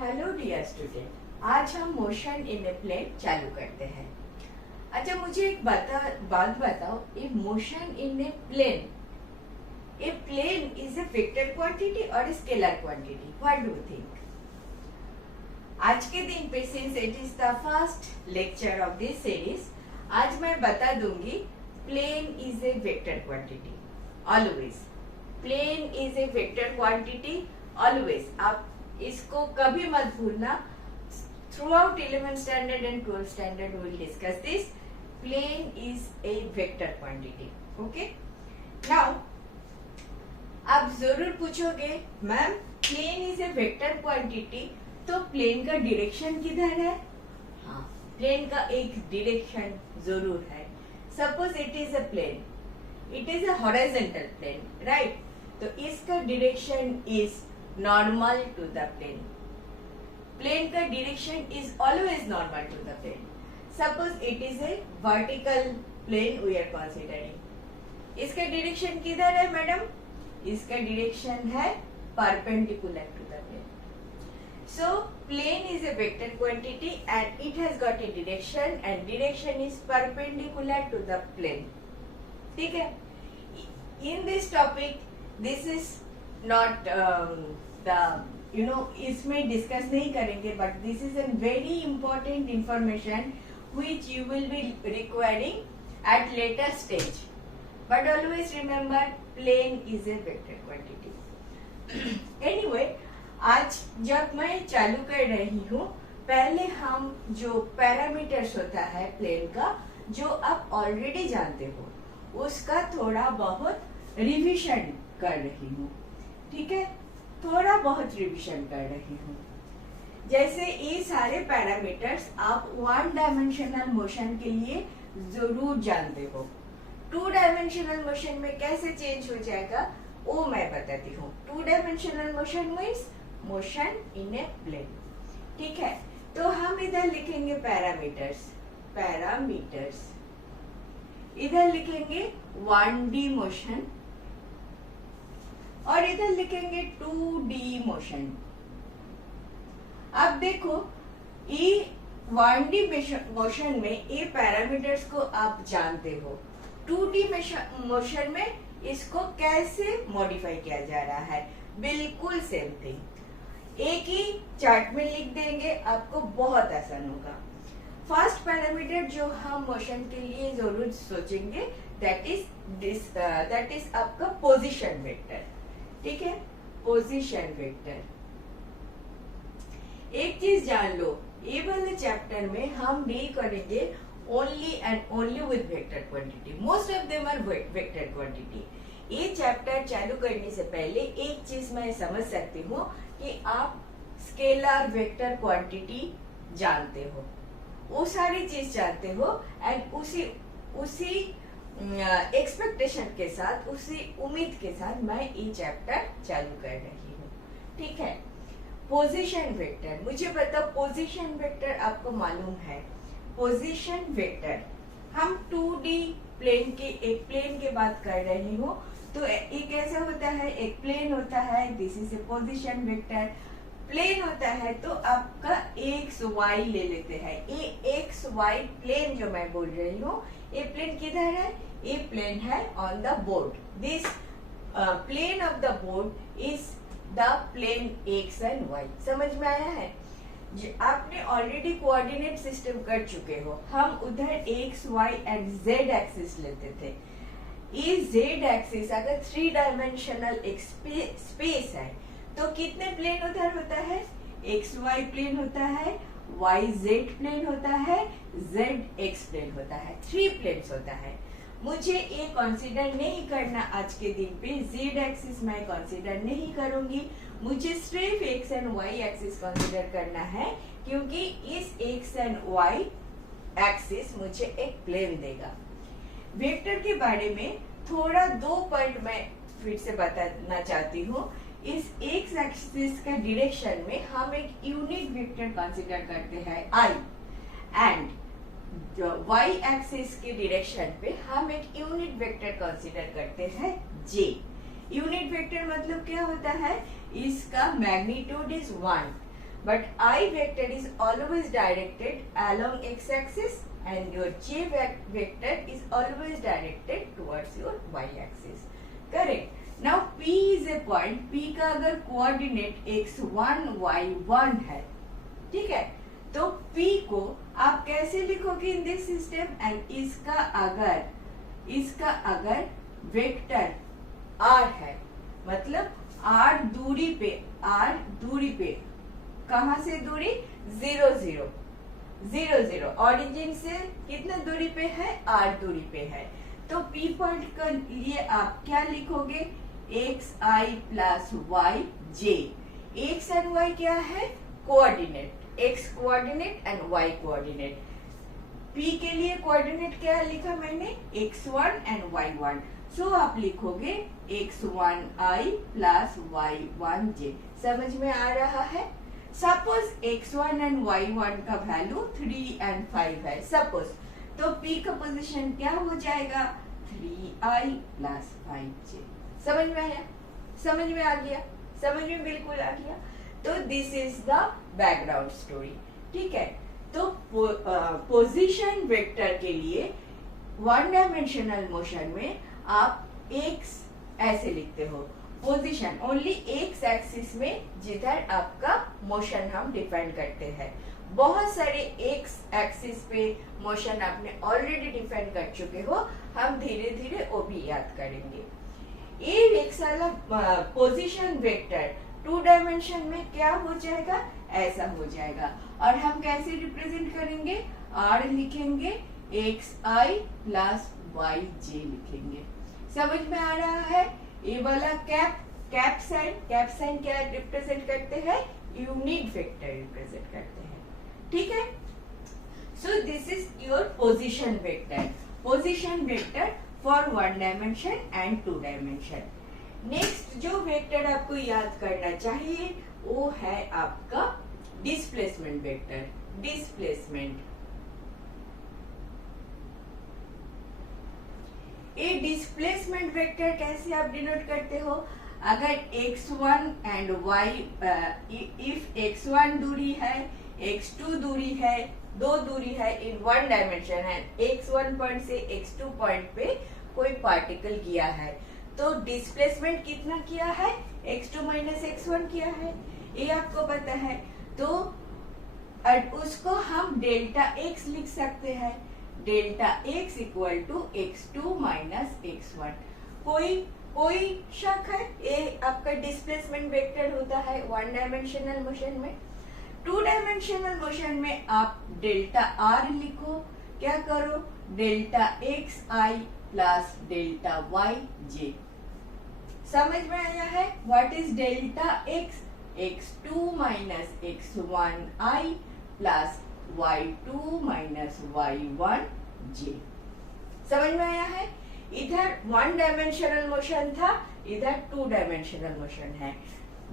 Hello dear student, आज हम motion in a plane चालू करते हैं। अच्छा, मुझे एक बात बताओ, a motion in a plane is a vector quantity और scalar quantity? What do you think? आज के दिन पे, since it is the first lecture of this series, आज मैं बता दूंगी plane is a vector quantity always. Plane is a vector quantity always. आप इसको कभी मत भूलना। Throughout 11th standard and 12th standard we will discuss this. Plane is a vector quantity. Okay, now आप जरूर पूछोगे, ma'am plane is a vector quantity, तो plane का डायरेक्शन किधर है? हाँ, प्लेन का एक डायरेक्शन जरूर है। Suppose it is a plane, it is a horizontal plane, right? तो इसका direction is normal to the plane. Plane का direction is always normal to the plane. Suppose it is a vertical plane we are considering. इसका direction किधर है madam? इसका direction है perpendicular to the plane. So plane is a vector quantity and it has got a direction and direction is perpendicular to the plane. ठीक है? In this topic, this is not इसमें discuss नहीं करेंगे, but this is an very important information which you will be requiring at later stage. But always remember, plane is a vector quantity. Anyway, आज जब मैं चालू कर रही हूँ, पहले हम जो पैरामीटर्स होता है प्लेन का, जो आप ऑलरेडी जानते हो, उसका थोड़ा बहुत रिविजन कर रही हूँ। ठीक है, थोड़ा बहुत रिवीजन कर रही हूँ। जैसे ये सारे पैरामीटर्स आप 1 डायमेंशनल मोशन के लिए जरूर जानते हो। 2 डायमेंशनल मोशन में कैसे चेंज हो जाएगा वो मैं बताती हूँ। 2 dimensional motion means motion in a plane. ठीक है, तो हम इधर लिखेंगे पैरामीटर्स। इधर लिखेंगे 1D मोशन और इधर लिखेंगे 2D मोशन। अब देखो, ये 1D मोशन में ये पैरामीटर्स को आप जानते हो। 2D मोशन में इसको कैसे मॉडिफाई किया जा रहा है? बिल्कुल सेम थिंग, एक ही चार्ट में लिख देंगे, आपको बहुत आसान होगा। फर्स्ट पैरामीटर जो हम मोशन के लिए जरूर सोचेंगे, दैट इज आपका पोजीशन वेक्टर। ठीक है, पोजीशन वेक्टर। एक चीज जान लो, ये वाले चैप्टर में हम डील करेंगे only and only with vector quantity. Most of them are vector quantity. ये चैप्टर चालू करने से पहले एक चीज मैं समझ सकती हूँ कि आप स्केलर वेक्टर क्वांटिटी जानते हो, वो सारी चीज जानते हो, एंड उसी एक्सपेक्टेशन के साथ, उसी उम्मीद के साथ मैं ये चैप्टर चालू कर रही हूँ। ठीक है, पोजीशन वेक्टर। मुझे बताओ, पोजीशन वेक्टर आपको मालूम है? पोजीशन वेक्टर हम 2D प्लेन के, एक प्लेन के बात कर रही हूँ, तो ये कैसे होता है? एक प्लेन होता है, this is a position vector. Plane होता है तो आपका एक्स वाई ले लेते हैं। ये एक्स वाई प्लेन जो मैं बोल रही हूँ, ये प्लेन किधर है? ये प्लेन है on the board. This plane of the board is the plane x and y. समझ में आया है? आपने ऑलरेडी कोऑर्डिनेट सिस्टम कर चुके हो। हम उधर x y and z axis लेते थे। ये जेड एक्सिस अगर 3 डायमेंशनल स्पेस है, तो कितने प्लेन उधर होता है? एक्स वाई प्लेन होता है, वाई जेड प्लेन होता है, जेड एक्स प्लेन होता है। 3 प्लेन्स होता है। मुझे ये कंसीडर नहीं करना आज के दिन पे। जेड एक्सिस मैं कंसीडर नहीं करूंगी, मुझे सिर्फ x and y axis consider करना है, क्योंकि इस एक्स एंड वाई एक्सिस मुझे एक प्लेन देगा। वेक्टर के बारे में थोड़ा 2 पॉइंट मैं फिर से बताना चाहती हूँ। इस एक्स एक्सिस का डायरेक्शन में हम एक यूनिट वेक्टर कंसीडर करते हैं आई, एंड वाई एक्सिस के डायरेक्शन पे हम एक यूनिट वेक्टर कंसीडर करते हैं जे। यूनिट वेक्टर मतलब क्या होता है? इसका magnitude is 1, but I vector is always directed along x-axis and your j vector is always directed towards your y-axis. Correct. Now P is a point. P का अगर coordinate x1 y1 है, ठीक है, तो P को आप कैसे लिखोगे इन दिस सिस्टम? एंड इसका अगर वेक्टर r है, मतलब r दूरी पे कहां से दूरी? 0 0 0 0, ऑरिजिन से कितना दूरी पे है? r दूरी पे है। तो P पॉइंट के लिए आप क्या लिखोगे? xi plus y j। x and y क्या है? Coordinate, x coordinate and y coordinate. P के लिए कोऑर्डिनेट क्या लिखा मैंने? x1 and y1। सो आप लिखोगे x1i प्लस y1j। समझ में आ रहा है? सपोज x1 एंड y1 का वैल्यू 3 एंड 5 है सपोज, तो P का पोजीशन क्या हो जाएगा? 3i plus 5j। समझ में आया? समझ में आ गया? समझ में बिल्कुल आ गया। तो this is the background story, ठीक है। तो पोजीशन वेक्टर के लिए वन डायमेंशनल मोशन में आप x ऐसे लिखते हो, पोजीशन ओनली एक्स एक्सिस में जिधर आपका मोशन हम डिफाइन करते हैं। बहुत सारे एक्स एक्सिस पे मोशन आपने ऑलरेडी डिफाइन कर चुके हो, हम धीरे धीरे वो भी याद करेंगे। ये एक वाला पोजीशन वेक्टर 2 डायमेंशन में क्या हो जाएगा? ऐसा हो जाएगा। और हम कैसे रिप्रेजेंट करेंगे? r लिखेंगे, xi प्लस yj लिखेंगे। समझ में आ रहा है? ये वाला कैप साइन क्या रिप्रेजेंट करते हैं? यूनिट वेक्टर रिप्रेजेंट करते हैं, ठीक है। So this is your position vector for 1 dimension and 2 dimension. Next जो वेक्टर आपको याद करना चाहिए वो है आपका डिस्प्लेसमेंट वेक्टर। ये डिस्प्लेसमेंट वेक्टर कैसे आप डिनोट करते हो? अगर x1 and y, if x1 दूरी है, x2 दूरी है, 2 दूरी है इन 1 डायमेंशन है, x1 पॉइंट से x2 पॉइंट पे कोई पार्टिकल गया है, तो डिस्प्लेसमेंट कितना किया है? x2 माइनस x1 किया है, ये आपको पता है। तो उसको हम डेल्टा x लिख सकते हैं, delta x equal to x2 minus x1। कोई शक है? ये आपका डिस्प्लेसमेंट वेक्टर होता है 1 डायमेंशनल मोशन में। 2 डायमेंशनल मोशन में आप डेल्टा r लिखो, क्या करो? Delta xi plus delta yj। समझ में आया है? What is delta x? x2 minus x1i plus y2 minus y1j। समझ में आया है? इधर 1 डायमेंशनल मोशन था, इधर 2 डायमेंशनल मोशन है।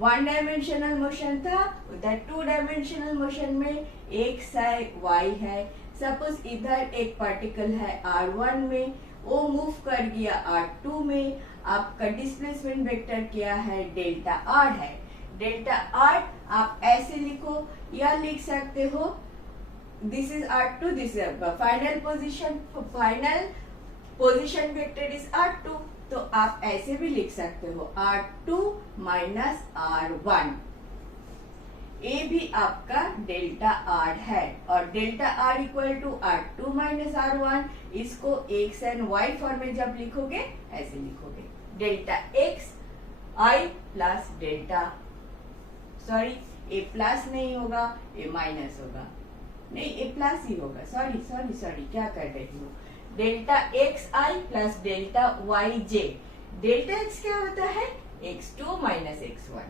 1 डायमेंशनल मोशन था, उधर 2 डायमेंशनल मोशन में x है, y है। सपोज इधर एक पार्टिकल है r1 में, वो मूव कर गया r2 में, आपका डिस्प्लेसमेंट वेक्टर क्या है? डेल्टा r है। डेल्टा r आप ऐसे लिखो या लिख सकते हो, this is r2, this is final position vector is r2, तो आप ऐसे भी लिख सकते हो r2 माइनस r1। ये भी आपका डेल्टा r है, और delta r equal to r2 minus r1। इसको x एंड y फॉर्म में जब लिखोगे ऐसे लिखोगे, delta x i plus delta, sorry ये प्लस नहीं होगा, ये माइनस होगा, नहीं ये प्लस ही होगा, सॉरी क्या कर रही हूँ। Delta x i plus delta y J. Delta x क्या होता है? x2 minus x1।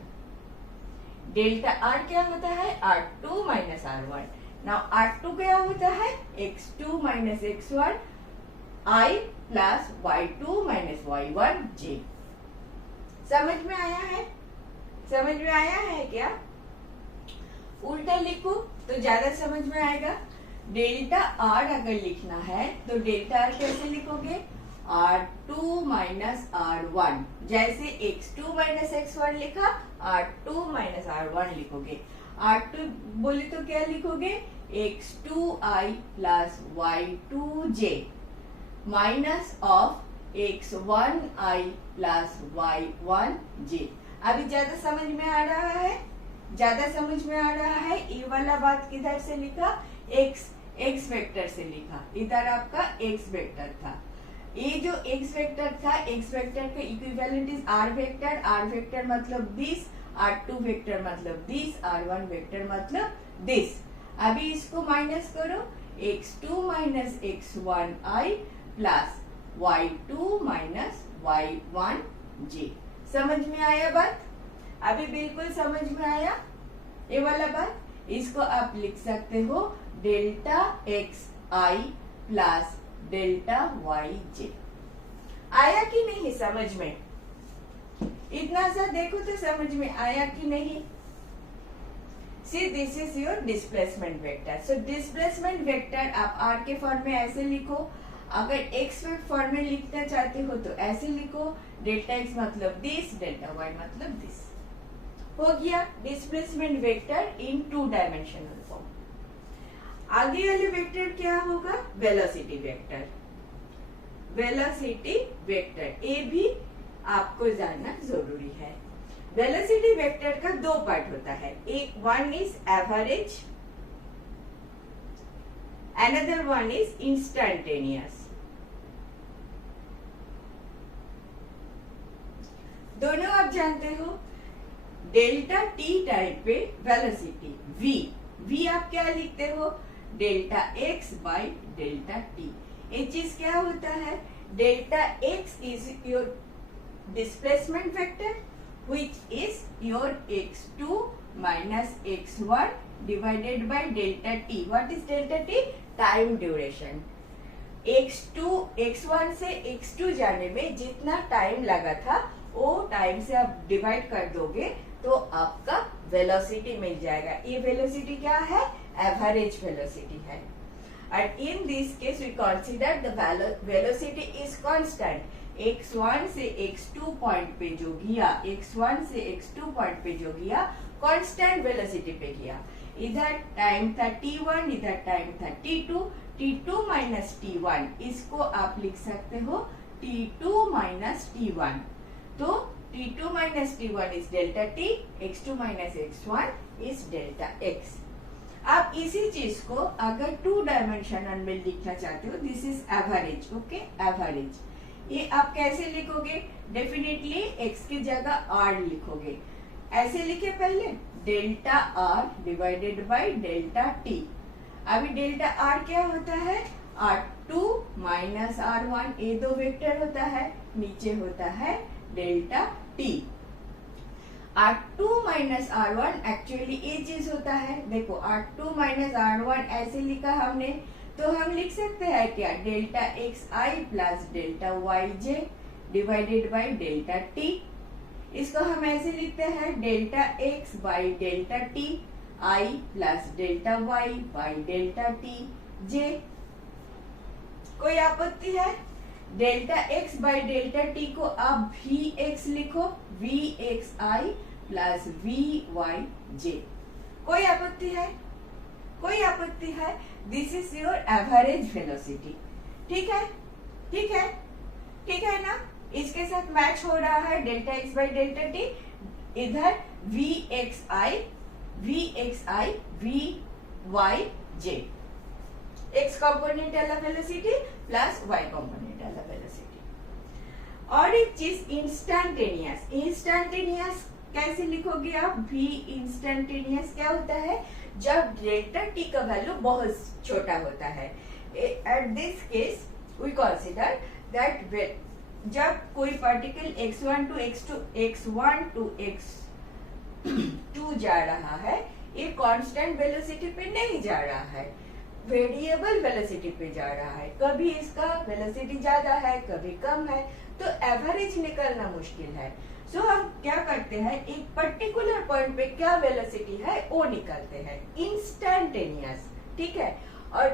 Delta r क्या होता है? r2 minus r1। Now r2 क्या होता है? x2 minus x1 i plus y2 minus y1 j। समझ में आया है? समझ में आया है क्या? उल्टा लिखो तो ज्यादा समझ में आएगा। डेल्टा r अगर लिखना है तो डेल्टा r कैसे लिखोगे? r2 minus r1। जैसे x2 माइनस x1 लिखा, r2 माइनस r1 लिखोगे। R2 बोले तो क्या लिखोगे, x2i plus y2j minus of x1i plus y1j। अभी ज्यादा समझ में आ रहा है, ज्यादा समझ में आ रहा है। ये वाला बात किधर से लिखा, x वेक्टर से लिखा, इधर आपका x वेक्टर था। ये जो x वेक्टर था, x वेक्टर का equivalent is r vector. r vector मतलब दिस, r2 वेक्टर मतलब दिस, r1 वेक्टर मतलब दिस। अभी इसको माइनस करो, x2 minus x1i plus y2 minus y1j। समझ में आया बात? अभी बिल्कुल समझ में आया ये वाला बात। इसको आप लिख सकते हो delta x i plus delta y जे। आया कि नहीं समझ में? इतना सा देखो तो समझ में आया कि नहीं? See, this is your displacement vector. So displacement vector आप r के फॉर्म में ऐसे लिखो, अगर x फॉर्म में लिखना चाहते हो तो ऐसे लिखो, डेल्टा x मतलब दिस, डेल्टा y मतलब दिस। हो गया डिस्प्लेसमेंट वेक्टर इन 2 डायमेंशनल फॉर्म। आगे वाले वेक्टर क्या होगा, वेलोसिटी वेक्टर। वेलोसिटी वेक्टर ये भी आपको जानना जरूरी है। वेलोसिटी वेक्टर का 2 पार्ट होता है, एक one is average, another one is instantaneous. दोनों आप जानते हो। डेल्टा टी टाइम पे वेलोसिटी v आप क्या लिखते हो, delta x by delta T. ये चीज क्या होता है, delta x is your displacement vector which is your x2 minus x1 divided by delta t. What is delta t? Time duration. x1 से x2 जाने में जितना टाइम लगा था वो टाइम से आप डिवाइड कर दोगे तो आपका वेलोसिटी मिल जाएगा। ये वेलोसिटी क्या है, एवरेज वेलोसिटी है। And in this case we consider the velocity is constant. x1 से x2 पॉइंट पे जो गया, x1 से x2 पॉइंट पे जो गया कांस्टेंट वेलोसिटी पे गया। इधर टाइम था t1, इधर टाइम था t2, t2 माइनस t1, इसको आप लिख सकते हो t2 माइनस t1। तो t2 minus t1 is delta t, x2 minus x1 is delta x। आप इसी चीज को अगर 2 डायमेंशनल में लिखना चाहते हो, this is average, okay, average. ये आप कैसे लिखोगे, डेफिनेटली x की जगह r लिखोगे। ऐसे लिखे पहले, delta r divided by delta t। अभी डेल्टा r क्या होता है, r2 माइनस r1, ये 2 वेक्टर होता है, नीचे होता है delta t। R2 minus R1 actually ये चीज होता है, देखो R2 माइनस R1 ऐसे लिखा हमने, तो हम लिख सकते हैं क्या, delta x i plus delta y j divided by delta t. इसको हम ऐसे लिखते हैं, delta x by delta t i plus delta y by delta t j. कोई आपत्ति है? Delta x by delta t को आप वी एक्स लिखो, v x i plus v y j. कोई आपत्ति है? कोई आपत्ति है? This is your average velocity. ठीक है, ठीक है, ठीक है ना? इसके साथ मैच हो रहा है delta x by delta t. इधर v x i v y j, x component वाला वेलोसिटी प्लस वाई कंपोनेंट वाला वेलोसिटी। और एक चीज इंस्टेंटेनियस, इंस्टेंटेनियस कैसे लिखोगे आप, भी इंस्टेंटेनियस क्या होता है, जब डेल्टा टी का वैल्यू बहुत छोटा होता है। At this case we consider that जब कोई पार्टिकल x1 टू x2 जा रहा है, ये कांस्टेंट वेलोसिटी पे नहीं जा रहा है, वेरिएबल वेलोसिटी पे जा रहा है। कभी इसका वेलोसिटी ज्यादा है, कभी कम है, तो एवरेज निकलना मुश्किल है। सो हम क्या करते हैं, एक पर्टिकुलर पॉइंट पे क्या वेलोसिटी है वो निकालते हैं, इंस्टेंटेनियस। ठीक है, और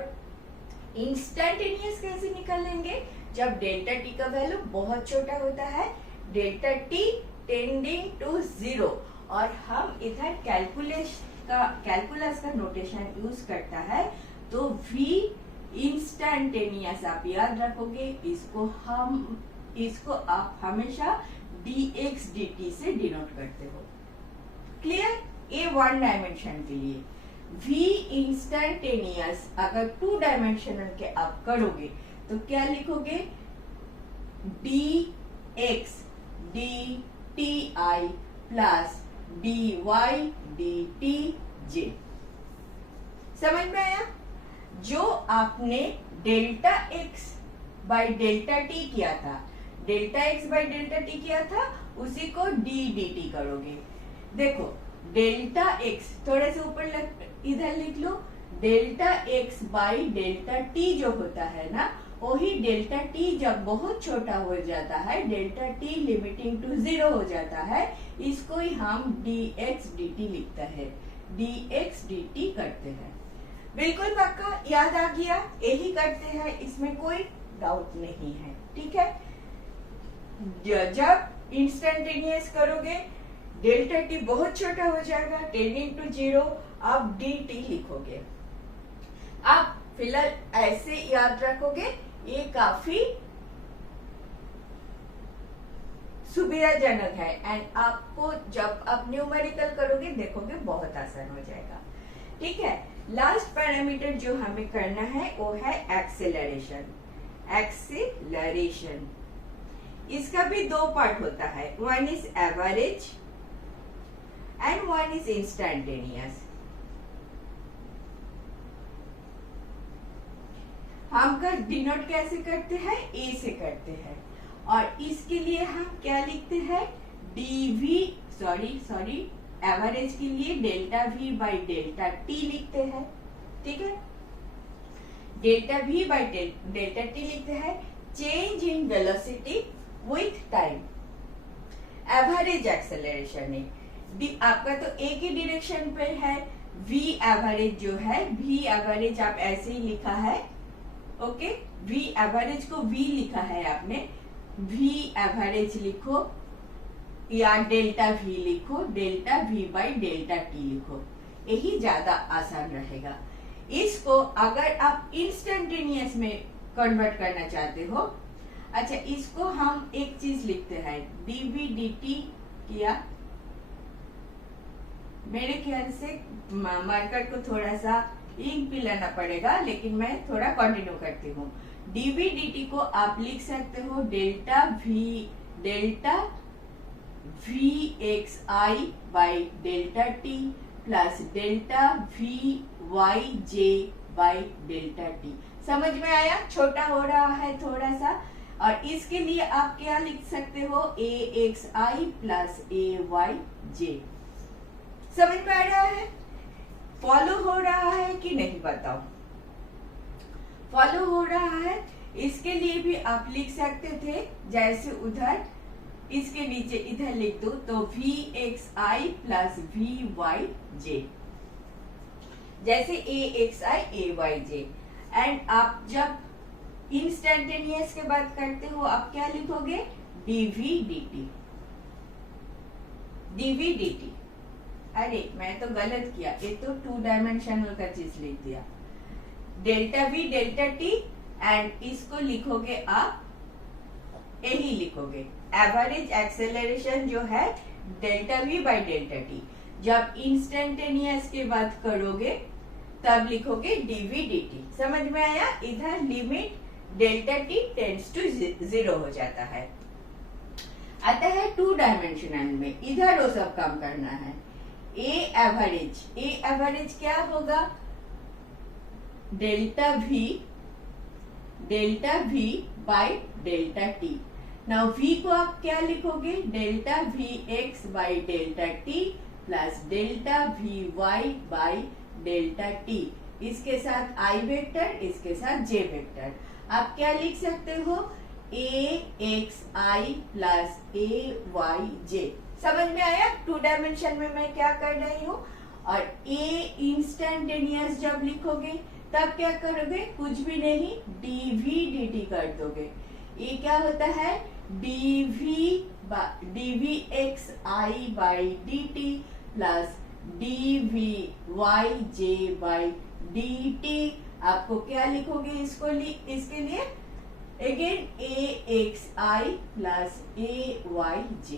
इंस्टेंटेनियस कैसे निकालेंगे, जब डेल्टा टी का वैल्यू बहुत छोटा होता है, डेल्टा टी टेंडिंग टू 0, और हम इधर का कैलकुलस का नोटेशन यूज करता है तो v इंस्टेंटेनियस आप याद रखोगे, इसको आप हमेशा dx dt से डिनोट करते हो। क्लियर? ये वन डायमेंशन के लिए। v इंस्टेंटेनियस अगर टू डायमेंशनल के आप करोगे तो क्या लिखोगे? dx dti plus dy dtj। समझ में आया? जो आपने delta x by delta T किया था, delta x by delta T किया था, उसी को d dt करोगे। देखो डेल्टा x थोड़े से ऊपर इधर लिख लो, delta x by delta t जो होता है ना, वही डेल्टा टी जब बहुत छोटा हो जाता है, डेल्टा टी लिमिटिंग टू 0 हो जाता है, इसको ही हम dx dt लिखता है, dx dt करते हैं। बिल्कुल पक्का याद आ गया? यही करते हैं, इसमें कोई डाउट नहीं है। ठीक है? जब इंस्टेंटेनियस करोगे डेल्टा टी बहुत छोटा हो जाएगा, टेंडिंग टू 0, आप dt लिखोगे। आप फिलहाल ऐसे याद रखोगे, ये काफी सुविधाजनक है एंड आपको जब आप न्यूमेरिकल करोगे देखोगे बहुत आसान हो जाएगा। ठीक है? लास्ट पैरामीटर जो हमें करना है वो है एक्सेलरेशन। एक्सेलरेशन इसका भी दो पार्ट होता है, one is average and one is instantaneous. हम का डिनोट कैसे करते हैं? ए से करते हैं, और इसके लिए हम क्या लिखते हैं? एवरेज के लिए delta v by delta t लिखते हैं। ठीक है? Delta v by delta t लिखते हैं, change in velocity with time. Average acceleration है, आपका तो एक ही डायरेक्शन पे है, v एवरेज जो है, v एवरेज आप ऐसे ही लिखा है। ओके, v एवरेज को v लिखा है आपने, v एवरेज लिखो या डेल्टा v लिखो, delta v by delta t लिखो, यही ज्यादा आसान रहेगा। इसको अगर आप इंस्टेंटेनियस में कन्वर्ट करना चाहते हो, अच्छा इसको हम एक चीज लिखते हैं, dv dt किया, मेरे ख्याल से मार्कर को थोड़ा सा इंक पिलाना पड़ेगा, लेकिन मैं थोड़ा कंटिन्यू करती हूँ। dv dt को आप लिख सकते हो delta vxi by delta t plus delta vyj by delta t। समझ में आया? छोटा हो रहा है थोड़ा सा, और इसके लिए आप क्या लिख सकते हो? axi plus ayj। समझ में आ रहा है? फॉलो हो रहा है कि नहीं बताओ? फॉलो हो रहा है? इसके लिए भी आप लिख सकते थे, जैसे उधर इसके नीचे इधर लिख दो तो vxi प्लस vyj, जैसे axi ayj। एंड आप जब इंस्टेंटेनियस के बात करते हो आप क्या लिखोगे? dv dt। अरे मैं तो गलत किया, ये तो टू डायमेंशनल का चीज लिख दिया। Delta v delta t and इसको लिखोगे आप, यही लिखोगे एवरेज एक्सेलरेशन जो है delta v by delta t। जब इंस्टेंटेनियस की बात करोगे तब लिखोगे dv dt। समझ में आया? इधर limit delta t tends to 0 हो जाता है। आता है टू डायमेंशनल में, इधर वो सब काम करना है। ए एवरेज क्या होगा? Delta v by delta t। Now v को आप क्या लिखोगे? Delta vx by delta t plus delta vy by delta t। इसके साथ i वेक्टर, इसके साथ j वेक्टर। आप क्या लिख सकते हो? axi plus ayj। समझ में आया? टू डायमेंशन में मैं क्या कर रही हूँ। और a इंस्टेंटेनियस जब लिखोगे तब क्या करोगे? कुछ भी नहीं, dv dt कर दोगे। ये क्या होता है? dvxi by dt plus dvy/dt। आपको क्या लिखोगे इसके लिए अगेन axi प्लस ayj।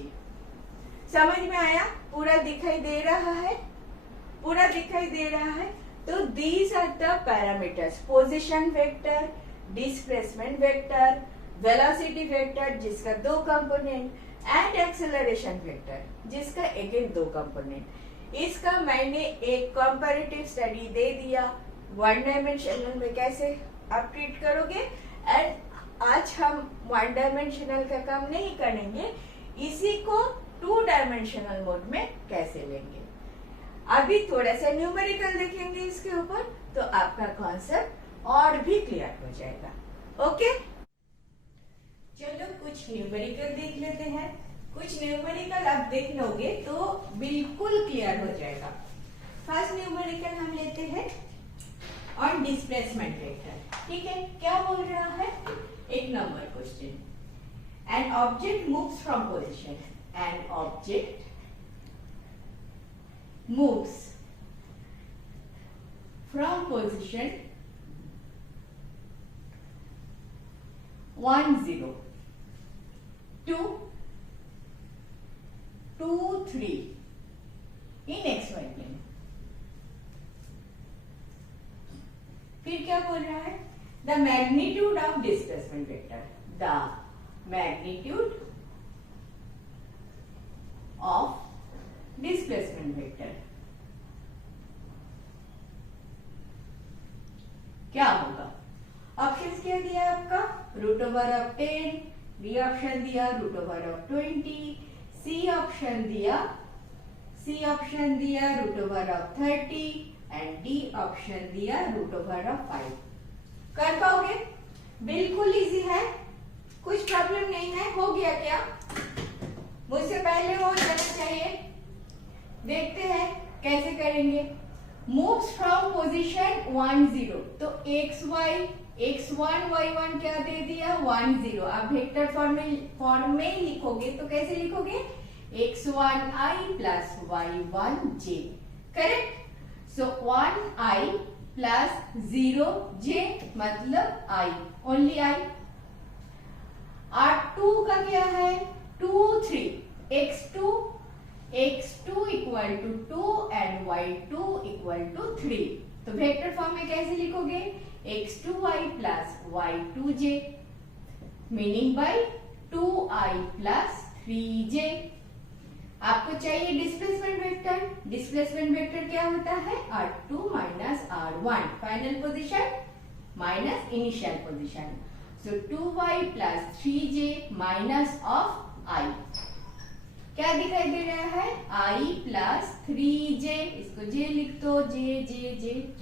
समझ में आया? पूरा दिखाई दे रहा है? पूरा दिखाई दे रहा है। तो these are the parameters, position vector, displacement vector, velocity vector जिसका 2 कंपोनेंट, एंड एक्सेलरेशन वेक्टर जिसका अगेन 2 कंपोनेंट। इसका मैंने एक कंपैरेटिव स्टडी दे दिया, 1 डायमेंशनल में कैसे आप ट्रीट करोगे। एंड आज हम 1 डायमेंशनल का काम नहीं करेंगे, इसी को 2 डायमेंशनल मोड में कैसे लेंगे। अभी थोड़ा सा न्यूमेरिकल देखेंगे इसके ऊपर, तो आपका कॉन्सेप्ट और भी क्लियर हो जाएगा। ओके, चलो कुछ न्यूमेरिकल देख लेते हैं। कुछ न्यूमेरिकल आप देख लोगे तो बिल्कुल क्लियर हो जाएगा। फर्स्ट न्यूमेरिकल हम लेते हैं ऑन डिस्प्लेसमेंट वेक्टर। ठीक है, क्या बोल रहा है? 1 number question, an object moves from position, an object moves from position 1 0 to 2 3 in xy plane। फिर क्या बोल रहा है? The magnitude of displacement vector, the magnitude of displacement vector क्या होगा? ऑप्शंस क्या दिया आपका? √10, बी ऑप्शन दिया √20, सी ऑप्शन दिया √30 एंड डी ऑप्शन दिया √5। कर पाओगे? बिल्कुल इजी है, कुछ प्रॉब्लम नहीं है। हो गया क्या? मुझसे पहले हो जाना चाहिए। देखते हैं कैसे करेंगे। मूव्स फ्रॉम पोजीशन 1 0, तो x1 y1 क्या दे दिया? 1 0। आप वेक्टर फॉर्म में लिखोगे तो कैसे लिखोगे? x1i plus y1j। करेक्ट? सो 1i प्लस 0j मतलब i, ओनली i। r2 का क्या है? 2 3, x2 equal to 2 and y2 equal to 3। तो वेक्टर फॉर्म में कैसे लिखोगे? x2y plus y2j, meaning bye 2i plus 3j। आपको चाहिए डिस्प्लेसमेंट वेक्टर। डिस्प्लेसमेंट वेक्टर क्या होता है? r2 minus r1, final position minus initial position. So 2y plus 3j minus of i। क्या दिखाई दे रहा है? i प्लस 3j, इसको j लिख दो, j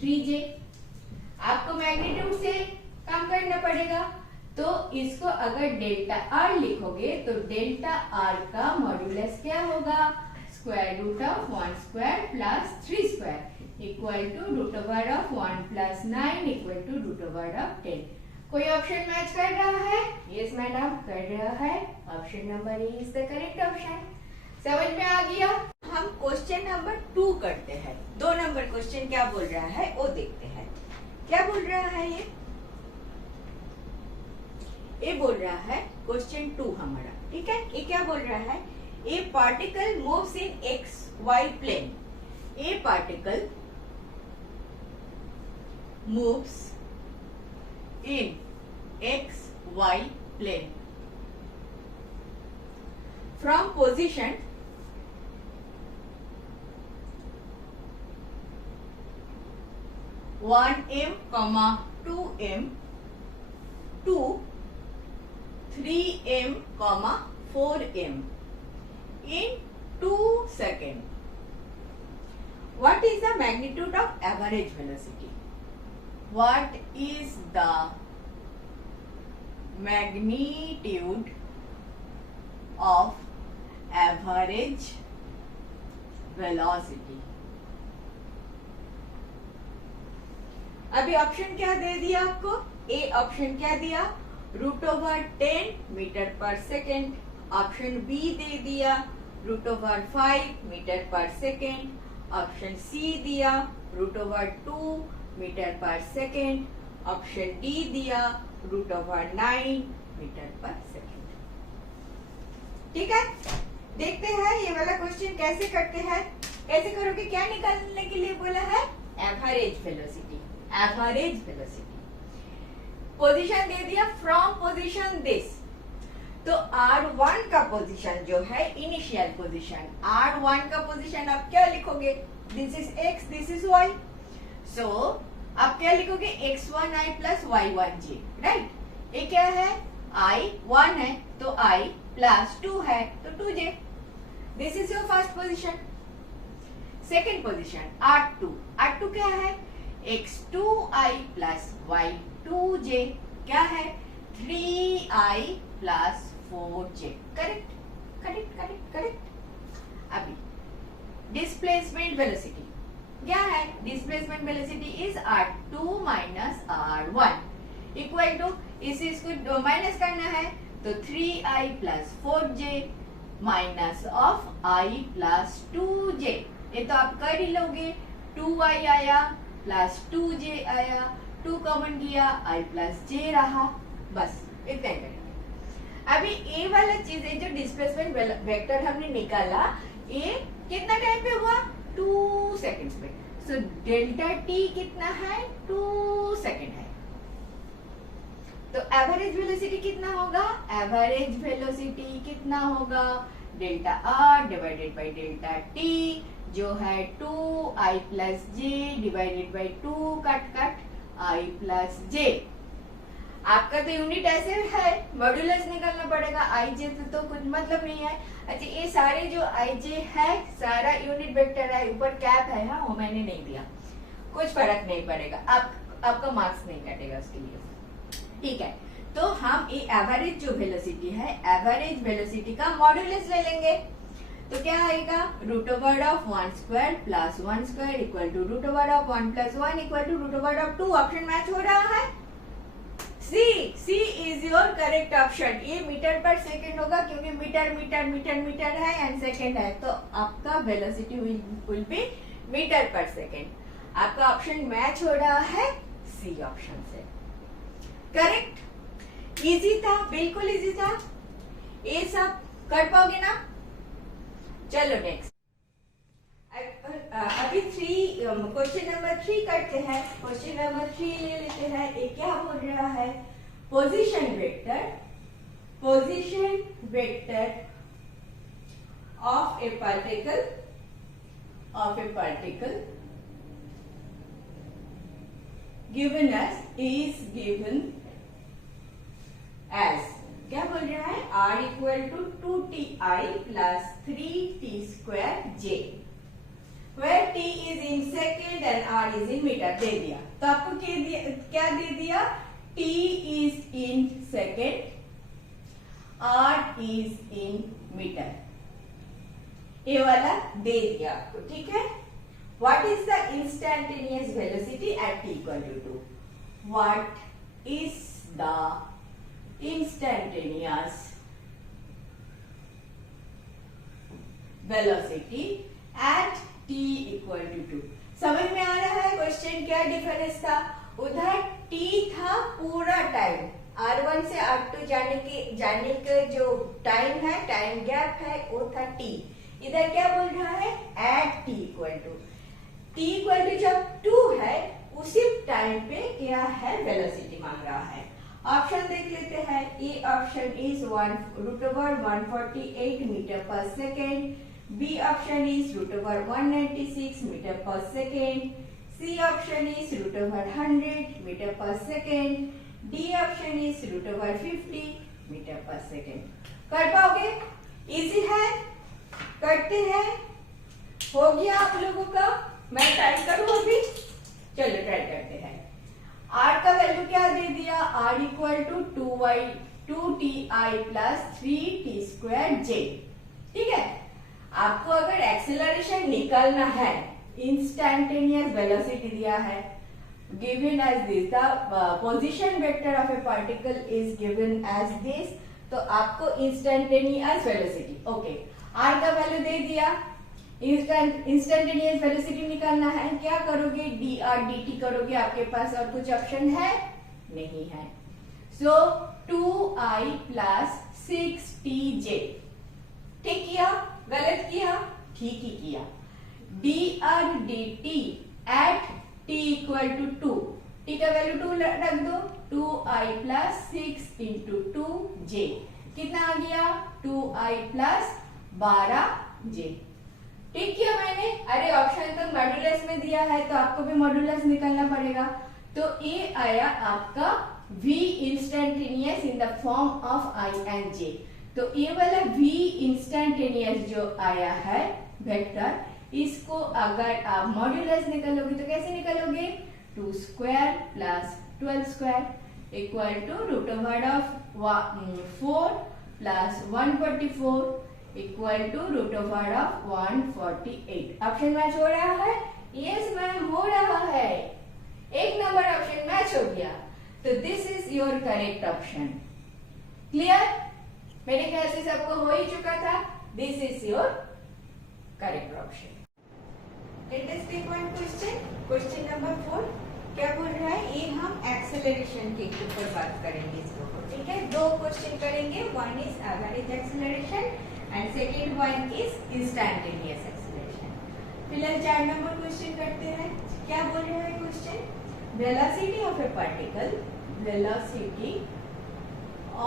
3j। आपको मैग्नीट्यूड से काम करना पड़ेगा, तो इसको अगर डेल्टा r लिखोगे तो डेल्टा r का मॉड्यूलस क्या होगा? √1 square plus 3 square equal to √1 plus 9 equal to √10। कोई ऑप्शन मैच कर रहा है? यस मैडम, कर रहा है। Option number A is the correct option. समझ में आ गया? हम क्वेश्चन नंबर 2 करते हैं। 2 नंबर क्वेश्चन क्या बोल रहा है वो देखते हैं। क्या बोल रहा है ये बोल रहा है क्वेश्चन 2 हमारा। ठीक है, ये क्या बोल रहा है? A particle moves in XY plane. A particle moves in XY plane from position 1m, 2m to 3m, 4m in 2 seconds. What is the magnitude of average velocity? What is the magnitude of average velocity? अभी option क्या दे दिया आपको? A option क्या दिया? √10 metre पर second. Option B दे दिया √5 मीटर पर सेकेंड। ऑप्शन सी दिया √2 मीटर पर सेकेंड, ऑप्शन डी दिया √9 मीटर पर सेकेंड। ठीक है, देखते हैं ये वाला क्वेश्चन कैसे करते हैं। कैसे करोगे, क्या निकालने के लिए बोला है, average velocity. Average velocity position दे दिया फ्रॉम पोजीशन दिस, तो R1 का पोजीशन जो है इनिशियल पोजीशन, R1 का पोजीशन आप क्या लिखोगे, this is x, this is y, सो आप क्या लिखोगे x1i प्लस y1j, राइट। ये क्या है, i1 है तो i प्लस 2 है तो 2j, this is your first position. Second position R2, R2 क्या है, x2i प्लस y2j, क्या है 3i plus 4j, correct correct correct correct. अभी डिस्प्लेसमेंट वेलोसिटी क्या है, displacement velocity is R2 minus R1 equal to, इसको माइनस करना है तो 3i plus 4j minus of i plus 2j, ये तो आप कर ही लोगे, 2i आया प्लस 2j आया, 2 कॉमन किया i प्लस j रहा, बस इतना ही करेंगे। अभी ये वाला चीज है जो डिस्प्लेसमेंट वेक्टर हमने निकाला, ये कितना टाइम पे हुआ, 2 सेकंड्स में, सो डेल्टा टी कितना है, 2 सेकंड है। तो एवरेज वेलोसिटी कितना होगा, एवरेज वेलोसिटी कितना होगा, delta r divided by delta t जो है 2i plus j divided by 2 cut cut i plus j. आपका तो यूनिट ऐसे है, मॉड्यूलस निकालना पड़ेगा, आई जे से तो कुछ मतलब नहीं है। अच्छा, ये सारे जो आई जे है सारा यूनिट वेक्टर है, ऊपर कैप है, हाँ वो मैंने नहीं दिया, कुछ फर्क नहीं पड़ेगा, आपका मार्क्स नहीं कटेगा उसके लिए। ठीक है, तो हम ये एवरेज जो वेलोसिटी है, एवरेज वेलोसिटी का मॉड्यूलस ले लेंगे, तो क्या आएगा, √1 square plus 1 square equal to √1 plus 1 equal to √2। Option match हो रहा है, C is your correct option. ये मीटर पर सेकेंड होगा क्योंकि मीटर मीटर मीटर मीटर है एंड सेकेंड है, तो आपका वेलोसिटी विल बी मीटर पर सेकेंड। आपका ऑप्शन मैच हो रहा है सी ऑप्शन से, करेक्ट। इजी था, बिल्कुल इजी था, ये सब कर पाओगे ना। चलो नेक्स्ट, अभी क्वेश्चन नंबर 3 करते हैं। क्वेश्चन नंबर 3 ले लेते हैं। ये क्या बोल रहा है, position vector of a particle given as क्या बोल रहा है, r equal to 2ti plus 3t square j, where t is in second and r is in meter दे दिया। तो आपको क्या दे दिया, t is in second, r is in meter, ये वाला दे दिया आपको। ठीक है, what is the instantaneous velocity at t equal to 2? What is the instantaneous velocity at t equal to 2? समझ में आ रहा है क्वेश्चन क्या डिफरेंस था, उधर t था पूरा टाइम, r1 से r2 जाने के जो टाइम है, टाइम गैप है, वो था t। इधर क्या बोल रहा है, at t equal to जब 2 है उसी टाइम पे क्या है, वेलोसिटी मांग रहा है। ऑप्शन देख लेते हैं। ए ऑप्शन इज √148 मीटर पर second, B option is √196 meter पर second, C option is √100 meter पर second, D option is √50 meter पर सेकेंड। कर पाओगे, इजी है, करते हैं। हो गया आप लोगों का, मैं ट्राई करूं अभी, चलो ट्राई करते हैं। r का वैल्यू क्या दे दिया, r equal to 2ti plus 3t square j। ठीक है, आपको अगर एक्सेलरेशन निकालना है, इंस्टैन्टेनियस वेलोसिटी दिया है, given as this, the position vector of a particle is given as this, तो आपको इंस्टैन्टेनियस वेलोसिटी, ओके, r का वैल्यू दे दिया, इंस्टेंटेनियस वेलोसिटी निकालना है, क्या करोगे, dr/dt करोगे, आपके पास और कुछ ऑप्शन है नहीं है। सो 2i प्लस 6tj, ठीक किया, गलत किया, ठीक ही किया। dr/dt at t equal to 2, t का वैल्यू 2 रख दो, 2i प्लस 6 इंटू 2j, कितना आ गया, 2i प्लस 12j, ठीक किया मैंने। अरे ऑप्शन तो मॉड्यूलस में दिया है तो आपको भी मॉड्यूलस निकालना पड़ेगा। तो ये आया आपका v instantaneous in the form of i and j। तो ये वाला v इंस्टेंटेनियस जो आया है वेक्टर, इसको अगर आप मॉड्यूलस निकालोगे तो कैसे निकालोगे, 2 square plus 12 square equal to root over of 4 plus 144 equal to root over of 148। Option match हो रहा है, यस मैम हो रहा है, एक नंबर ऑप्शन मैच हो गया। तो this is your correct option. Clear, मेरे ख्याल से सबको हो ही चुका था, this is your correct option. Let us take one question, question number 4 क्या बोल रहा है, ये हम एक्सेलरेशन के ऊपर बात करेंगे इसको, ठीक है। दो क्वेश्चन करेंगे, one is average acceleration and second one is instantaneous acceleration. फिलहाल 4 नंबर क्वेश्चन करते हैं। क्या बोल रहा है question, velocity of a particle, velocity